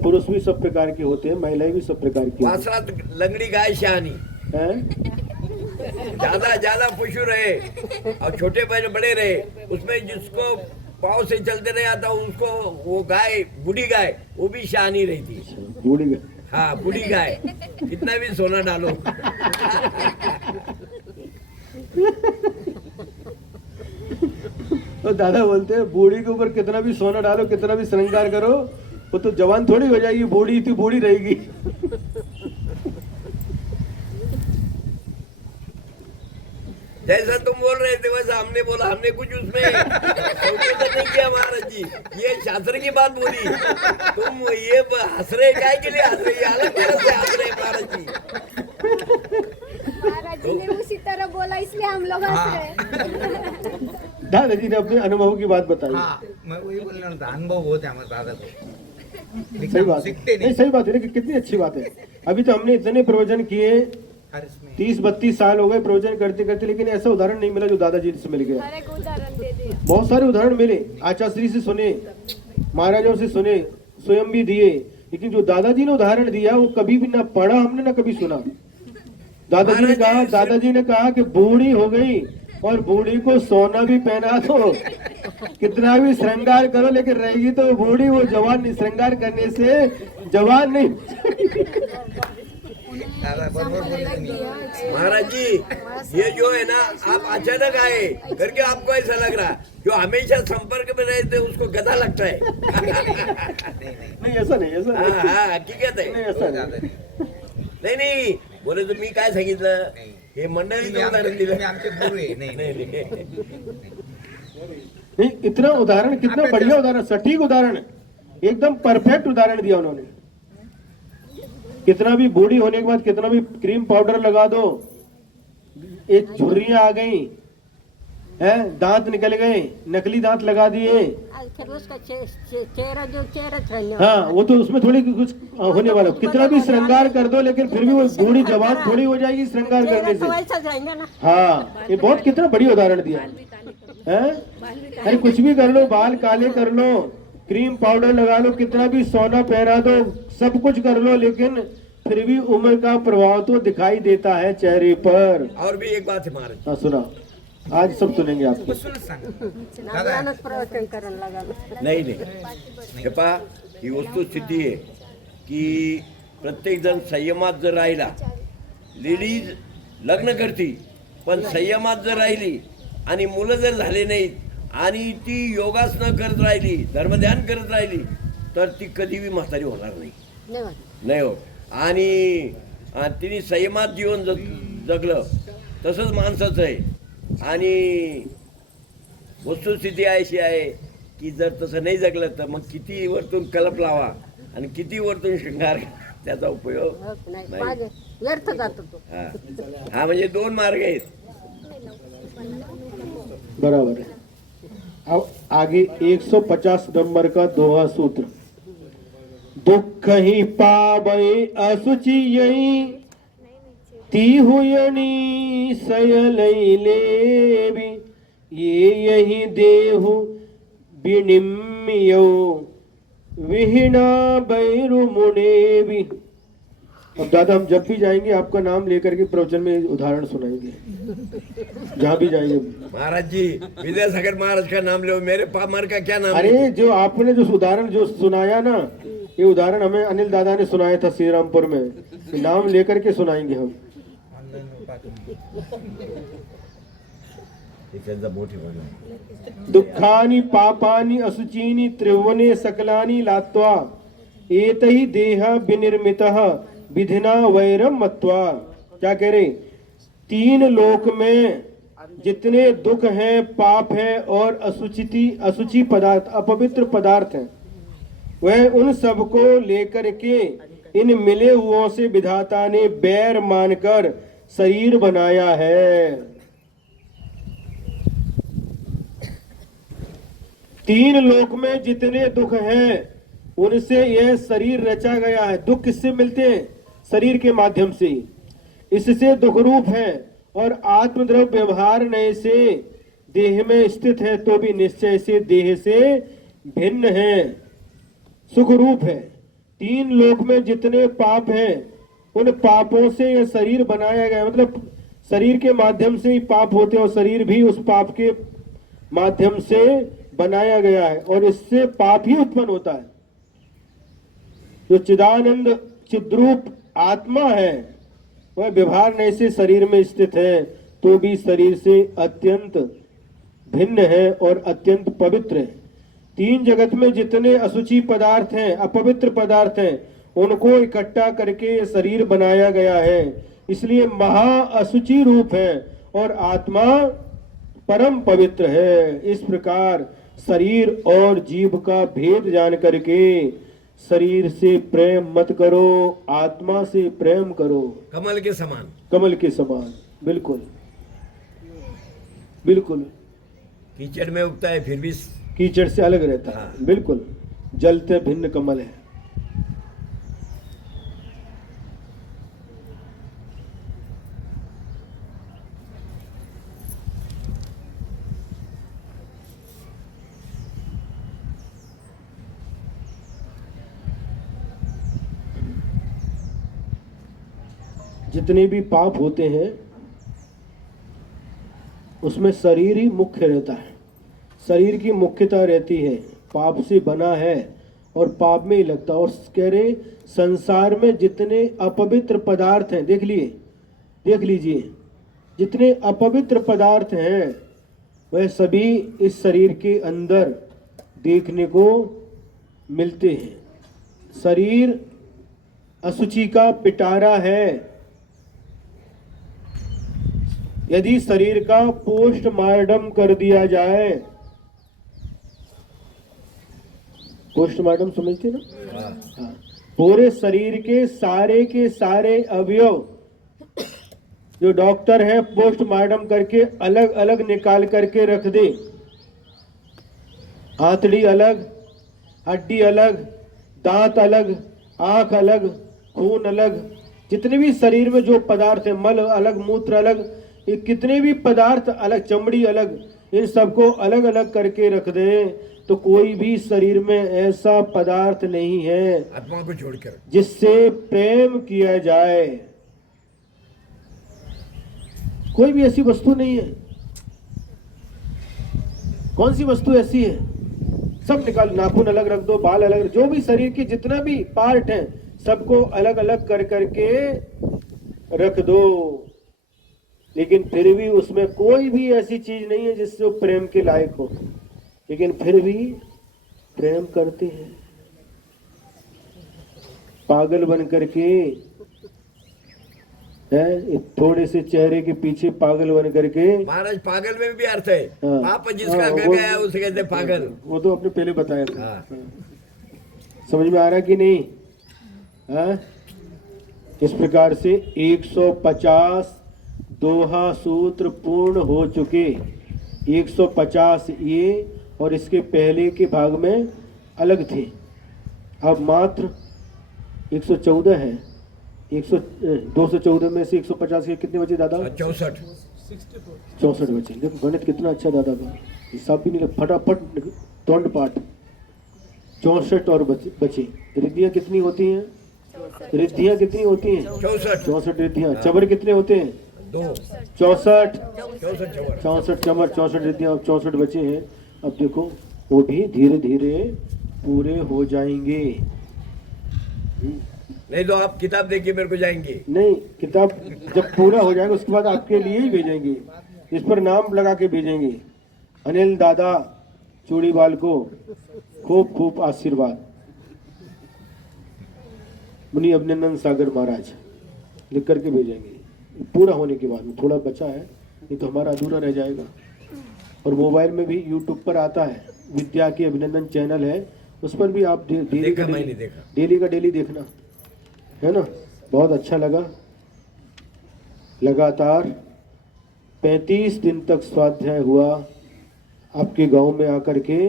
पुरुष भी सब प्रकार के होते हैं, महिलाएं भी सब प्रकार की होती वासना लंगड़ी गाय शहानी। हैं। ज्यादा पशु रहे और छोटे बड़े बड़े रहे, उसमें जिसको पाँव से चलते नहीं आता उसको वो गाय, बूढ़ी गाय, वो भी शहानी रहती है। बूढ़ी गई। हाँ, बूढ़ी गाय, कितना भी सोना डालो। तो दादा बोलते हैं, बूढ़ी के ऊपर कितना भी सोना डालो, कितना भी श्रृंगार करो, वो तो जवान थोड़ी हो जाएगी, बूढ़ी थी बूढ़ी रहेगी। जैसा तुम बोल रहे थे वैसा हमने बोला, हमने कुछ उसमें संशोधन नहीं किया महाराज जी। ये शास्त्र की बात बोली, तुम ये हंस रहे काय के लिए हंस रहे? ये अलग तरह से हंस रहे महाराज जी। महाराज जी ने उसी तरह बोला, इसलिए हम लोग हंस रहे हैं। दादाजी ने अपने अनुभव की बात बताई। हाँ, मैं वही बोलना था, अनुभव बहुत है हमारे दादा को। सही लेकिन हम बात है, सीखते नहीं नहीं सही बात है, लेकिन कितनी अच्छी बात है। अभी तो हमने इतने प्रवचन किए, हर इसमें। 30-32 साल हो गए प्रवचन करते करते, लेकिन ऐसा उदाहरण नहीं मिला जो दादाजी से मिल गया। हर एक उदाहरण दे दिया। बहुत सारे उदाहरण मिले, आचार्य से सुने, महाराजों से सुने, स्वयं भी दिए, लेकिन जो दादाजी ने उदाहरण दिया वो कभी भी ना पढ़ा हमने, ना कभी सुना। दादाजी ने कहा कि बूढ़ी हो गई और बूढ़ी को सोना भी पहना दो, कितना भी श्रृंगार करो, लेकिन रहेगी तो बूढ़ी, वो जवान नहीं, श्रृंगार करने से जवान नहीं। दादा बरोबर बोलले तुम्ही. महाराज जी, ये जो है ना, आप अचानक आए करके आपको ऐसा लग रहा, जो हमेशा संपर्क में रहते उसको गधा लगता है. नहीं ऐसा नहीं, ऐसा हाँ नहीं, हाँ हकीकत नहीं आहे. ऐसा दादा नहीं. नाही. नाही बोले तर मी काय सांगितलं, हे मंडळीचं उदाहरण दिलं. तुम्ही आमचे गुरु आहे. नाही नाही नाही. नाही. नहीं, इतना उदाहरण, कितना बढ़िया उदाहरण, सटीक उदाहरण, एकदम परफेक्ट उदाहरण दिया उन्होंने. कितना भी बूढ़ी होने के बाद कितना भी क्रीम पाउडर लगा दो, एक झुर्रियां आ गई हैं, दांत निकल गए, नकली दांत लगा दिए, आज फिर उसका चेहरा जो चेहरा रहने हाँ वो तो उसमें थोड़ी कुछ होने वाला. कितना भी श्रृंगार कर दो, लेकिन फिर भी वो बूढ़ी जवान थोड़ी हो जाएगी श्रृंगार चेहरा करने तो से. वैसा रहेंगे ना. हाँ, ये बहुत कितना बढ़िया उदाहरण दिया है. अरे कुछ भी कर लो, बाल काले कर लो, क्रीम पाउडर लगा लो, कितना भी सोना पहना दो, सब कुछ कर लो, लेकिन फिर भी उम्र का प्रभाव तो दिखाई देता है चेहरे पर. और भी एक बात है महाराज, हाँ सुना, आज सब सुनेंगे आपके. बसूनच सांगा. दादा नावानच प्रवचन करायला लागलं. नाही नाही, हे पहा, ही वस्तुस्थिती आहे की प्रत्येक जण संयमात जर राहिला, लेडीज लग्न करती पण संयमात जर राहिली आणि मुलं जर झाले नाहीत आणि ती योगासनं करत राहिली, धर्मध्यान करत राहिली, तर ती कधी बी म्हातारी होणार नाही. नाही होत. नाही हो. आणि तिने संयमात जीवन जगलं तसंच माणसाचं आहे. आणि वस्तुस्थिती अशी आहे की जर तसं नाही जगलं तर मग किती वरतून कलप लावा आणि किती वरतून शृंगार, त्याचा उपयोग होत नाही. नाही. मागे व्यर्थ जातो तो. हा हा म्हणजे दोन मार्ग आहेत. बराबर है. अब आगे 150 नंबर का दोहा सूत्र. दुख ही पावै असुचि यही, ती हुयनी सयलई लेवी, ये यही देहु बिनिम्यो, विहिना बैरु मुनेवी. अब दादा हम जब भी जाएंगे आपका नाम लेकर के प्रवचन में उदाहरण सुनाएंगे, जहाँ भी जाएंगे. महाराज जी, विद्यासागर महाराज का नाम लो, मेरे पामर का क्या नाम है? अरे जो आपने जो उदाहरण जो सुनाया ना, ये उदाहरण हमें अनिल दादा ने सुनाया था श्रीरामपुर में. ये नाम लेकर के सुनाएंगे हम. ऑनलाईन पाठवून. हे त्यांचा मोठी भावना आहे. दुःखानि पापानि असुचीनि त्रिभुवने सकलानि लात्वा, एतहि देह विनिर्मितः विधिना वैरम मत्वा. क्या कह रहे, 3 लोक में जितने दुख हैं, पाप है और असुचि पदार्थ, अपवित्र पदार्थ हैं, वह उन सबको लेकर के इन मिले हुओं से विधाता ने बैर मानकर शरीर बनाया है. 3 लोक में जितने दुख हैं, उनसे यह शरीर रचा गया है. दुख किससे मिलते हैं? शरीर के माध्यम से. इससे दुख रूप है, और आत्मद्रव्य व्यवहार नए से देह में स्थित है, तो भी निश्चय से देह से भिन्न है, सुख रूप है. 3 लोक में जितने पाप हैं, उन पापों से यह शरीर बनाया गया. मतलब शरीर के माध्यम से ही पाप होते हैं, और शरीर भी उस पाप के माध्यम से बनाया गया है, और इससे पाप ही उत्पन्न होता है. जो चिदानंद चिद्रूप आत्मा है, वह व्यवहार नए से शरीर में स्थित है, तो भी शरीर से अत्यंत भिन्न है और अत्यंत पवित्र है. 3 जगत में जितने असुचि पदार्थ हैं, अपवित्र पदार्थ हैं, उनको इकट्ठा करके शरीर बनाया गया है. इसलिए महा असुचि रूप है और आत्मा परम पवित्र है. इस प्रकार शरीर और जीव का भेद जान करके शरीर से प्रेम मत करो, आत्मा से प्रेम करो. कमल के समान. कमल के समान. बिल्कुल बिल्कुल. कीचड़ में उगता है फिर भी कीचड़ से अलग रहता है. हाँ. बिल्कुल. जलते भिन्न कमल है. जितने भी पाप होते हैं, उसमें शरीर ही मुख्य रहता है, शरीर की मुख्यता रहती है, पाप से बना है और पाप में ही लगता। और कह रहे संसार में जितने अपवित्र पदार्थ हैं, देख लीजिए जितने अपवित्र पदार्थ हैं वह सभी इस शरीर के अंदर देखने को मिलते हैं। शरीर अशुचि का पिटारा है। यदि शरीर का पोस्टमार्टम कर दिया जाए, पोस्टमार्टम समझते ना? हाँ। पूरे शरीर के सारे अवयव जो डॉक्टर है पोस्टमार्टम करके अलग अलग निकाल करके रख दे, आंतड़ी अलग, हड्डी अलग, दांत अलग, आंख अलग, खून अलग, जितने भी शरीर में जो पदार्थ है, मल अलग, मूत्र अलग, ये कितने भी पदार्थ अलग, चमड़ी अलग, इन सबको अलग अलग करके रख दें तो कोई भी शरीर में ऐसा पदार्थ नहीं है आत्मा को छोड़कर जिससे प्रेम किया जाए। कोई भी ऐसी वस्तु नहीं है। कौन सी वस्तु ऐसी है? सब निकाल, नाखून अलग रख दो, बाल अलग, जो भी शरीर के जितना भी पार्ट है सबको अलग अलग कर करके रख दो, लेकिन फिर भी उसमें कोई भी ऐसी चीज नहीं है जिससे वो प्रेम के लायक हो, लेकिन फिर भी प्रेम करते हैं। पागल बन करके है, थोड़े से चेहरे के पीछे पागल बन करके। महाराज पागल में भी अर्थ है, हाँ। पाप जिसका हाँ, गया उसे कहते हैं पागल। वो तो आपने पहले बताया था। हाँ। समझ में आ रहा कि नहीं? हाँ? इस प्रकार से 150 दोहा सूत्र पूर्ण हो चुके। 150 ये और इसके पहले के भाग में अलग थे, अब मात्र 114 है। 214 में से 150 के कितने बचे दादा? 64। 64 बचे। देखो गणित कितना अच्छा दादा का, हिसाब भी नहीं लग, फटाफट तोंड पाठ। 64 और बचे। रिद्धियां कितनी होती हैं? रिद्धियां कितनी होती हैं? 64 रिद्धियां। चबर कितने होते हैं? 2। 64 64 64 चमर, 64 रिद्धियां, अब 64 बचे हैं। अब देखो वो भी धीरे धीरे पूरे हो जाएंगे। नहीं तो आप किताब देखिए मेरे को जाएंगे। नहीं, किताब जब पूरा हो जाएगा उसके बाद आपके लिए ही भेजेंगे, इस पर नाम लगा के भेजेंगे। अनिल दादा चूड़ीवाल को खूब खूब आशीर्वाद। मुनि अभिनंदन सागर महाराज लिख करके भेजेंगे पूरा होने के बाद में। थोड़ा बचा है, नहीं तो हमारा अधूरा रह जाएगा। और मोबाइल में भी यूट्यूब पर आता है, विद्या की अभिनंदन चैनल है, उस पर भी आप डेली का डेली देखना, है ना? बहुत अच्छा लगा। लगातार 35 दिन तक स्वाध्याय हुआ आपके गांव में आकर के।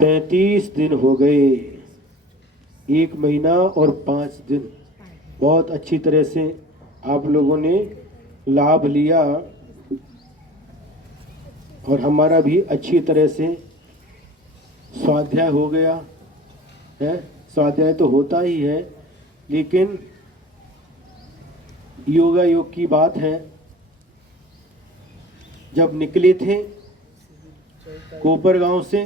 35 दिन हो गए, 1 महीना और 5 दिन। बहुत अच्छी तरह से आप लोगों ने लाभ लिया और हमारा भी अच्छी तरह से स्वाध्याय हो गया है। स्वाध्याय तो होता ही है, लेकिन योगा योग की बात है। जब निकले थे कोपर गांव से,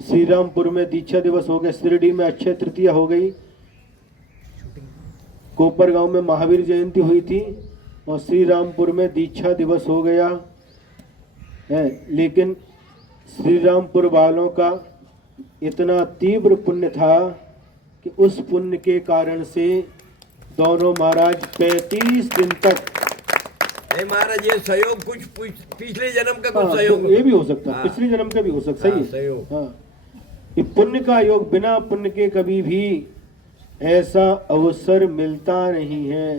श्री रामपुर में दीक्षा दिवस हो गया, शिरडी में अक्षय तृतीया हो गई, कोपर गांव में महावीर जयंती हुई थी और श्री रामपुर में दीक्षा दिवस हो गया है। लेकिन श्री रामपुर वालों का इतना तीव्र पुण्य था कि उस पुण्य के कारण से दोनों महाराज 35 दिन तक। नहीं महाराज, ये सहयोग कुछ पिछले जन्म का कुछ हाँ, सहयोग ये भी हो सकता है, हाँ। पिछले जन्म का भी हो सकता है। हाँ, सही है। सहयोग। हाँ, ये पुण्य का योग, बिना पुण्य के कभी भी ऐसा अवसर मिलता नहीं है।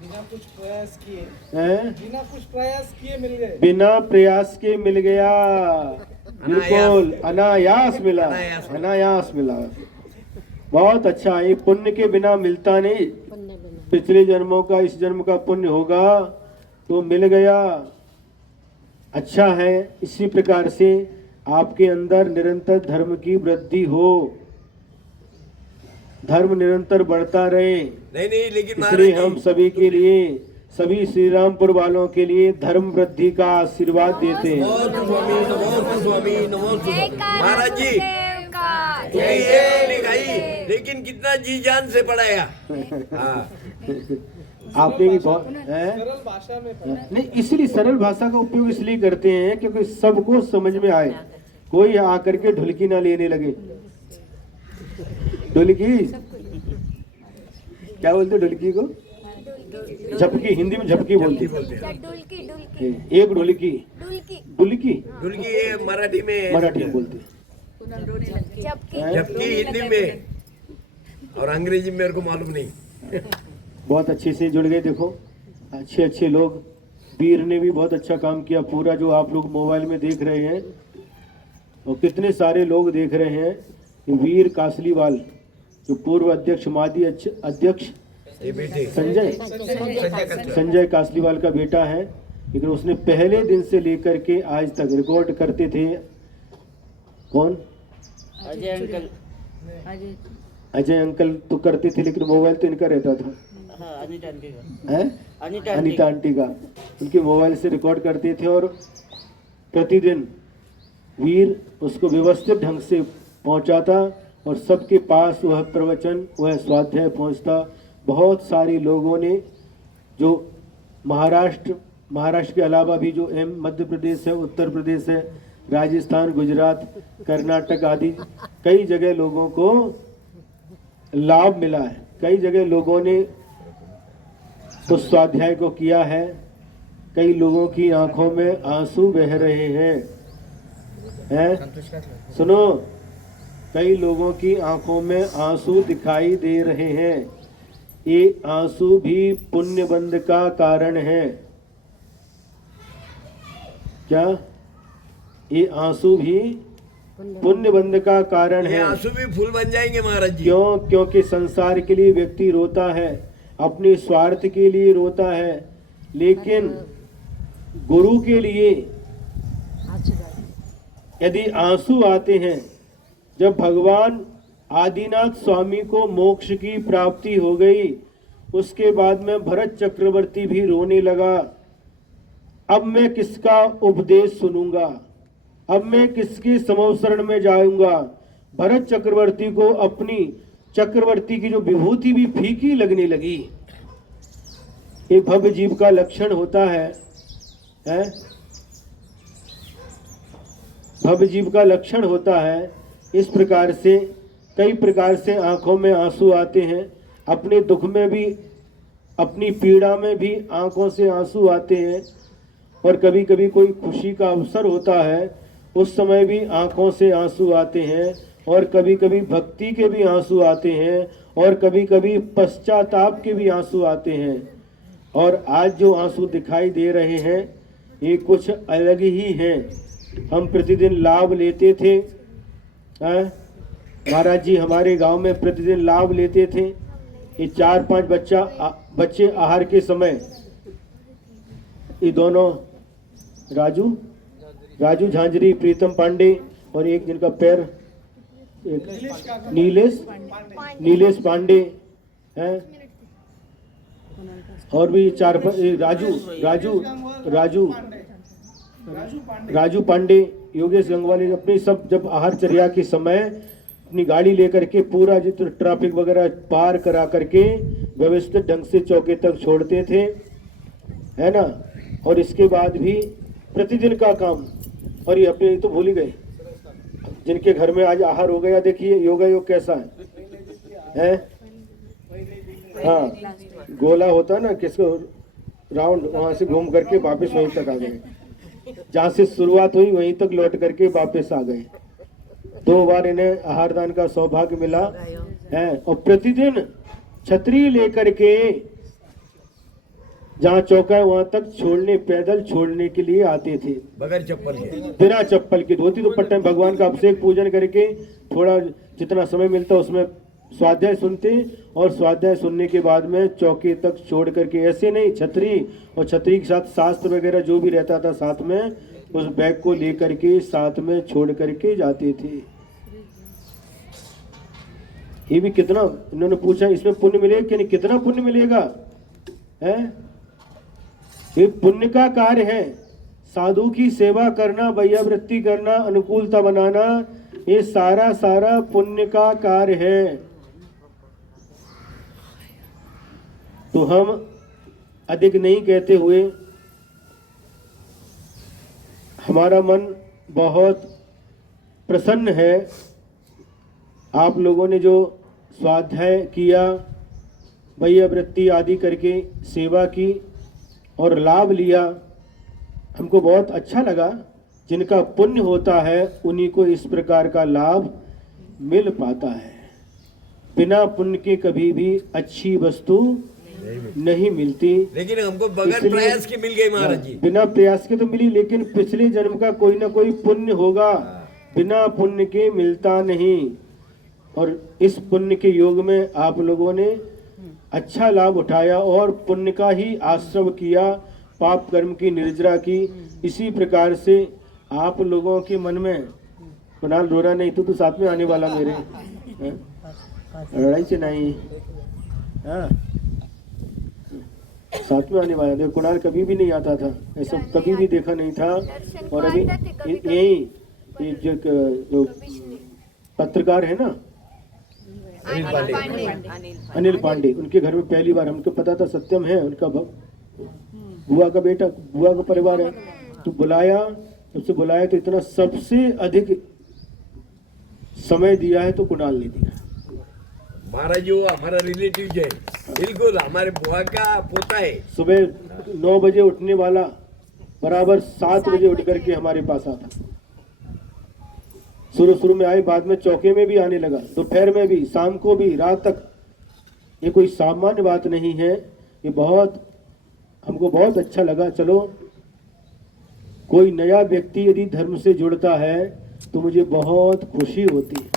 बिना कुछ प्रयास किए, हैं? बिना कुछ प्रयास किए मिल गए। बिना प्रयास के मिल गया, बिल्कुल अनायास मिला, अनायास मिला। बहुत अच्छा। ये पुण्य के बिना मिलता नहीं। पिछले जन्मों का इस जन्म का पुण्य होगा तो मिल गया। अच्छा है। इसी प्रकार से आपके अंदर निरंतर धर्म की वृद्धि हो, धर्म निरंतर बढ़ता रहे, नहीं लेकिन महाराज इसलिए जी, हम सभी के लिए, सभी श्री रामपुर वालों के लिए धर्म वृद्धि का आशीर्वाद देते हैं। नमो स्वामी, नमो स्वामी, नमो स्वामी। महाराज जी देव का ये लिखाई, लेकिन कितना जी जान से पढ़ाया। हाँ आपने भी बहुत है? सरल भाषा में पढ़ा। नहीं, इसलिए सरल भाषा का उपयोग इसलिए करते हैं क्योंकि सबको समझ में आए, कोई आकर के ढुलकी ना लेने लगे। ढुलकी क्या बोलते ढुलकी को? झपकी, हिंदी में झपकी बोलते हैं। डुलकी डुलकी एक ढुलकी, डुलकी ढुलकी दुर्गी ये मराठी में, मराठी में बोलते हैं। जबकि जबकि हिंदी में और अंग्रेजी में मेरे को मालूम नहीं। बहुत अच्छे से जुड़ गए। देखो अच्छे अच्छे लोग, वीर ने भी बहुत अच्छा काम किया। पूरा जो आप लोग मोबाइल में देख रहे हैं और कितने सारे लोग देख रहे हैं, वीर कासलीवाल जो पूर्व अध्यक्ष, मादी अध्यक्ष ये बेटे संजय कासलीवाल का बेटा है, लेकिन उसने पहले दिन से लेकर के आज तक रिकॉर्ड करते थे। कौन? अजय अंकल तो करते थे, लेकिन मोबाइल तो इनका रहता था। हैं? अनीता आंटी का, उनके मोबाइल से रिकॉर्ड करते थे और प्रतिदिन वीर उसको व्यवस्थित ढंग से पहुंचाता और सबके पास वह प्रवचन, वह स्वाध्याय पहुंचता। बहुत सारे लोगों ने जो महाराष्ट्र के अलावा भी जो मध्य प्रदेश है, उत्तर प्रदेश है, राजस्थान, गुजरात, कर्नाटक आदि कई जगह लोगों को लाभ मिला है। कई जगह लोगों ने उस स्वाध्याय को किया है। कई लोगों की आंखों में आंसू बह रहे हैं? सुनो, कई लोगों की आंखों में आंसू दिखाई दे रहे हैं। ये आंसू भी पुण्य बंध का कारण है। क्या ये आंसू भी पुण्य बंध का कारण ये है? आंसू भी फूल बन जाएंगे महाराज जी। क्यों? क्योंकि संसार के लिए व्यक्ति रोता है, अपने स्वार्थ के लिए रोता है, लेकिन गुरु के लिए यदि आंसू आते हैं, जब भगवान आदिनाथ स्वामी को मोक्ष की प्राप्ति हो गई, उसके बाद में भरत चक्रवर्ती भी रोने लगा। अब मैं किसका उपदेश सुनूंगा? अब मैं किसके समवसरण में जाऊंगा? भरत चक्रवर्ती को अपनी चक्रवर्ती की जो विभूति भी फीकी लगने लगी। ये भव्य जीव का लक्षण होता है? भव्य जीव का लक्षण होता है। इस प्रकार से कई प्रकार से आंखों में आंसू आते हैं। अपने दुख में भी, अपनी पीड़ा में भी आंखों से आंसू आते हैं। और कभी कभी कोई खुशी का अवसर होता है, उस समय भी आंखों से आंसू आते हैं। और कभी कभी भक्ति के भी आंसू आते हैं, और कभी कभी पश्चाताप के भी आंसू आते हैं। और आज जो आंसू दिखाई दे रहे हैं, ये कुछ अलग ही हैं। हम प्रतिदिन लाभ लेते थे। महाराज जी हमारे गांव में प्रतिदिन लाभ लेते थे। ये 4-5 बच्चे आहार के समय, ये दोनों राजू झांझरी, प्रीतम पांडे और एक जिनका पैर, एक नीलेश पांडे हैं, और भी 4 राजू पांडे, योगेश गंगवाली, अपनी सब जब आहार चर्या के समय अपनी गाड़ी लेकर के पूरा जितना ट्रैफिक वगैरह पार करा करके व्यवस्थित ढंग से चौके तक छोड़ते थे, है ना। और इसके बाद भी प्रतिदिन का काम। और ये अपने तो भूल ही गए, जिनके घर में आज आहार हो गया, देखिए योगा योग कैसा है? हाँ, गोला होता ना, किसको राउंड, वहां से घूम करके वापस वहीं तक आ गए। जहाँ से शुरुआत हुई वहीं तक लौट करके वापस आ गए। 2 बार इन्हें आहार दान का सौभाग्य मिला है। और प्रतिदिन छतरी लेकर के जहाँ चौका है वहां तक छोड़ने, पैदल छोड़ने के लिए आते थे, बगैर चप्पल के, बिना चप्पल के, धोती दुपट्टे में भगवान का अभिषेक पूजन करके थोड़ा जितना समय मिलता उसमें स्वाध्याय सुनते। और स्वाध्याय सुनने के बाद में चौके तक छोड़ करके, ऐसे नहीं, छतरी और छतरी के साथ शास्त्र वगैरह जो भी रहता था साथ में, उस बैग को लेकर के साथ में छोड़ करके जाते थे। ये भी कितना, इन्होंने पूछा इसमें पुण्य मिलेगा कि नहीं, कितना पुण्य मिलेगा है? ये पुण्य का कार्य है। साधु की सेवा करना, वैयावृत्ति करना, अनुकूलता बनाना, ये सारा सारा पुण्य का कार्य है। तो हम अधिक नहीं कहते हुए, हमारा मन बहुत प्रसन्न है। आप लोगों ने जो स्वाध्याय किया, वैयावृत्ति आदि करके सेवा की और लाभ लिया, हमको बहुत अच्छा लगा। जिनका पुण्य होता है उन्हीं को इस प्रकार का लाभ मिल पाता है। बिना पुण्य के कभी भी अच्छी वस्तु नहीं मिलती। लेकिन हमको बगैर इसलिए- प्रयास की मिल गई महाराज जी। बिना प्रयास के तो मिली, लेकिन पिछले जन्म का कोई ना कोई पुण्य होगा, बिना पुण्य के मिलता नहीं। और इस पुण्य के योग में आप लोगों ने अच्छा लाभ उठाया और पुण्य का ही आश्रव किया, पाप कर्म की निर्जरा की। इसी प्रकार से आप लोगों के मन में, कुणाल रो रहा नहीं, तो साथ में आने वाला मेरे, हैं? लड़ाई से नहीं, हाँ साथ में आने वाला। देखो कुणाल कभी भी नहीं आता था, ऐसा कभी भी देखा नहीं था। और अभी यही ये जो पत्रकार है ना, अनिल पांडे, उनके घर में पहली बार हमको पता था सत्यम है उनका बुआ का बेटा, बुआ का परिवार है। तो बुलाया, सबसे बुलाया तो इतना सबसे अधिक समय दिया है तो कुणाल ने दिया। महाराज जी वो हमारा रिलेटिव है, बिल्कुल हमारे बुआ का पोता है। सुबह 9 बजे उठने वाला, बराबर 7 बजे उठ करके हमारे पास आता। शुरू में आए, बाद में चौके में भी आने लगा, दोपहर में भी, शाम को भी, रात तक। ये कोई सामान्य बात नहीं है, ये बहुत हमको बहुत अच्छा लगा। चलो कोई नया व्यक्ति यदि धर्म से जुड़ता है तो मुझे बहुत खुशी होती है।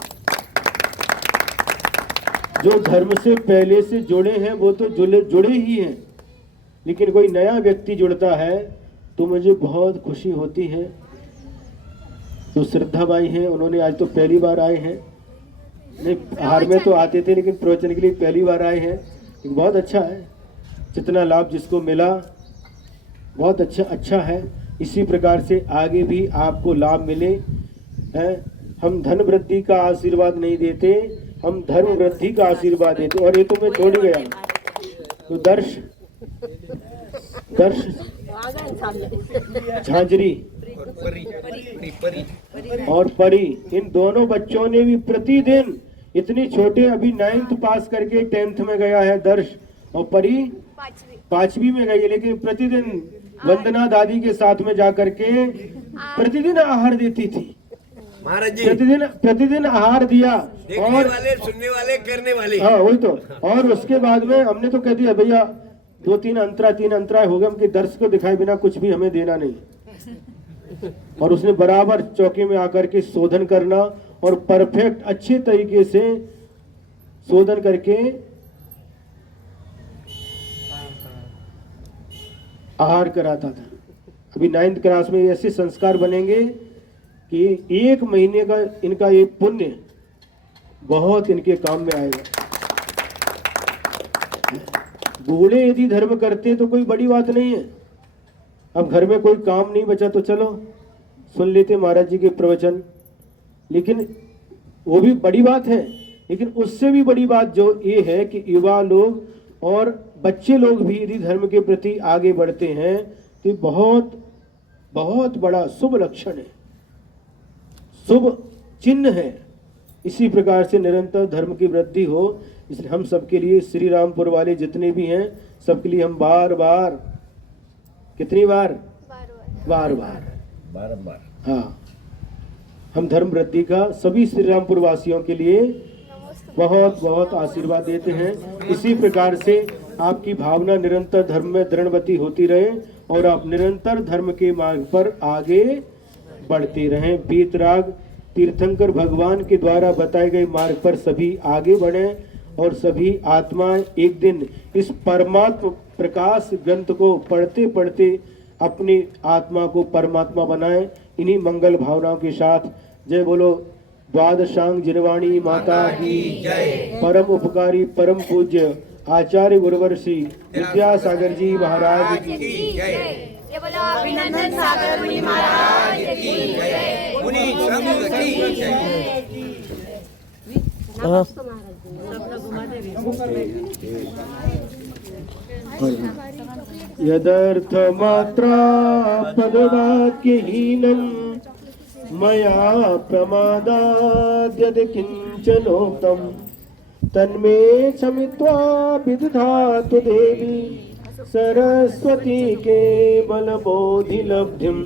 जो धर्म से पहले से जुड़े हैं वो तो जुड़े ही हैं, लेकिन कोई नया व्यक्ति जुड़ता है तो मुझे बहुत खुशी होती है। तो श्रद्धा बाई हैं, उन्होंने आज तो पहली बार आए हैं, नहीं हार में तो आते थे लेकिन प्रवचन के लिए पहली बार आए हैं। बहुत अच्छा है, जितना लाभ जिसको मिला बहुत अच्छा है। इसी प्रकार से आगे भी आपको लाभ मिले। हम धन वृद्धि का आशीर्वाद नहीं देते, हम धर्म वृद्धि का आशीर्वाद देते। और ये तो मैं छोड़ गया, तो दर्श झांझरी और परी, इन दोनों बच्चों ने भी प्रतिदिन, इतनी छोटे, अभी 9th पास करके 10th में गया है दर्श, और परी 5वीं में गई है, लेकिन प्रतिदिन वंदना दादी के साथ में जाकर के प्रतिदिन आहार देती थी। महाराज जी प्रतिदिन आहार दिया। देखने और वाले, सुनने वाले, करने वाले। हाँ वही तो। और उसके बाद में हमने तो कह दिया भैया 3 अंतराय हो गए, हमके दर्श को दिखाए बिना कुछ भी हमें देना नहीं। और उसने बराबर चौकी में आकर के शोधन करना और परफेक्ट अच्छे तरीके से शोधन करके आहार कराता था। अभी 9th क्लास में ऐसे संस्कार बनेंगे कि 1 महीने का इनका ये पुण्य बहुत इनके काम में आएगा। बूढ़े यदि धर्म करते तो कोई बड़ी बात नहीं है। अब घर में कोई काम नहीं बचा तो चलो सुन लेते महाराज जी के प्रवचन, लेकिन वो भी बड़ी बात है। लेकिन उससे भी बड़ी बात जो ये है कि युवा लोग और बच्चे लोग भी यदि धर्म के प्रति आगे बढ़ते हैं तो बहुत बहुत बड़ा शुभ लक्षण है, शुभ चिन्ह है। इसी प्रकार से निरंतर धर्म की वृद्धि हो, इसलिए हम सबके लिए, श्री रामपुर वाले जितने भी हैं सबके लिए हम बार बार, कितनी बार, बारंबार, हाँ, हम धर्म वृद्धि का सभी श्री रामपुर वासियों के लिए बहुत बहुत आशीर्वाद देते हैं। इसी प्रकार से आपकी भावना निरंतर धर्म में दृढ़वती होती रहे और आप निरंतर धर्म के मार्ग पर आगे बढ़ते रहें। वीतराग तीर्थंकर भगवान के द्वारा बताए गए मार्ग पर सभी आगे बढ़ें और सभी आत्मा एक दिन इस परमात्मा प्रकाश ग्रंथ को पढ़ते पढ़ते अपनी आत्मा को परमात्मा बनाएं। इन्हीं मंगल भावनाओं के साथ जय बोलो द्वादशांग जिनवाणी माता की परम उपकारी परम पूज्य आचार्य गुरुवर्षी विद्यासागर जी महाराज की ये बोलो अभिनंदन सागर मुनि महाराज की जय। मुनि संघ की जय। नमस्ते महाराज जी। यदर्थ मात्रा पदवाक्यहीनं मया प्रमादाद्यद् किञ्चनोक्तं तन्मे क्षमित्वा विदधातु देवी सरस्वती केवल बोधि लब्धिं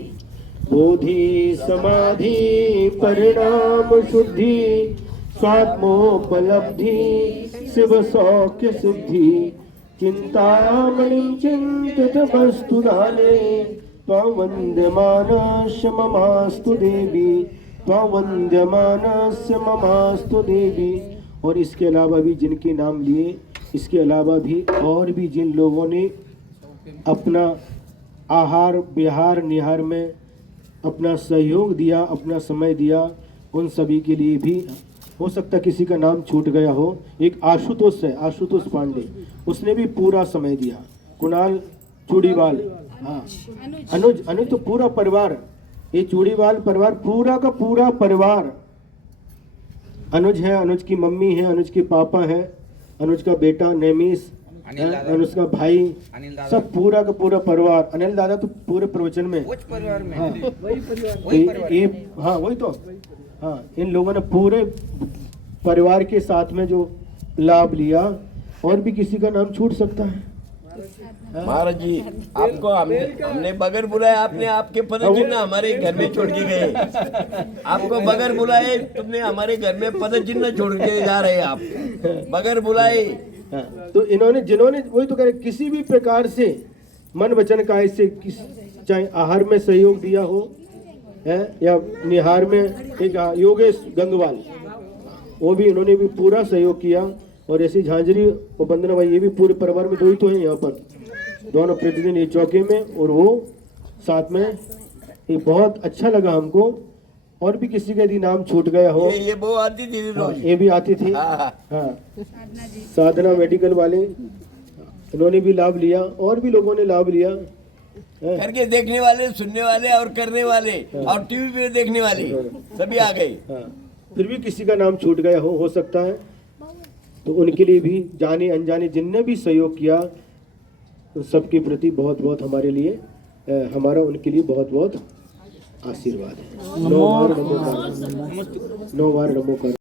बोधि समाधि परिणाम शुद्धि स्वात्मोपलब्धि शिव सौख्य सिद्धि चिंतामणिं चिंतित वस्तुदाने त्वां वन्द्यमानस्य ममास्तु देवी त्वां वन्द्यमानस्य ममास्तु देवी। और इसके अलावा भी जिनके नाम लिए, इसके अलावा भी और भी जिन लोगों ने अपना आहार विहार निहार में अपना सहयोग दिया, अपना समय दिया, उन सभी के लिए भी हो सकता किसी का नाम छूट गया हो। एक आशुतोष है, आशुतोष पांडे, उसने भी पूरा समय दिया। कुणाल चूड़ीवाल, हाँ, अनुज तो पूरा परिवार, ये चूड़ीवाल परिवार पूरा का पूरा परिवार, अनुज है, अनुज की मम्मी है, अनुज के पापा है, अनुज का बेटा नेमिस, अनुज का भाई, सब पूरा का पूरा परिवार। अनिल दादा तो पूरे प्रवचन में, कुछ परिवार में हाँ, वही परिवार ये हाँ वही तो, हाँ, इन लोगों ने पूरे परिवार के साथ में जो लाभ लिया। और भी किसी का नाम छूट सकता है। महाराज जी, आपको हमने बगैर बुलाए आपने आपके पद चिन्ह हमारे घर में छोड़ के गए। आपको बगैर बुलाए तुमने हमारे घर में पद चिन्ह छोड़ के जा रहे हैं आप, बगैर बुलाए। हाँ, तो इन्होंने जिन्होंने वही तो कह रहे, किसी भी प्रकार से मन वचन काय से चाहे आहार में सहयोग दिया हो है या निहार में, एक योगेश गंगवाल, वो भी इन्होंने भी पूरा सहयोग किया। और ऐसी झांझरी और बंदना भाई, ये भी पूरे परिवार में दो ही तो हैं यहाँ पर, दोनों प्रतिदिन ये चौके में और वो साथ में। ये बहुत अच्छा लगा हमको। और भी किसी का यदि नाम छूट गया हो, ये वो आती थी रोज, ये भी आती थी, हाँ, साधना मेडिकल वाले, इन्होंने भी लाभ लिया। और भी लोगों ने लाभ लिया, करके देखने वाले, सुनने वाले और करने वाले और टीवी पे देखने वाले सभी आ गए। हाँ, फिर भी किसी का नाम छूट गया हो सकता है, तो उनके लिए भी जाने अनजाने जिनने भी सहयोग किया, उन सबके प्रति बहुत बहुत हमारे लिए हमारा उनके लिए बहुत बहुत आशीर्वाद है। 9 बार नमो कर।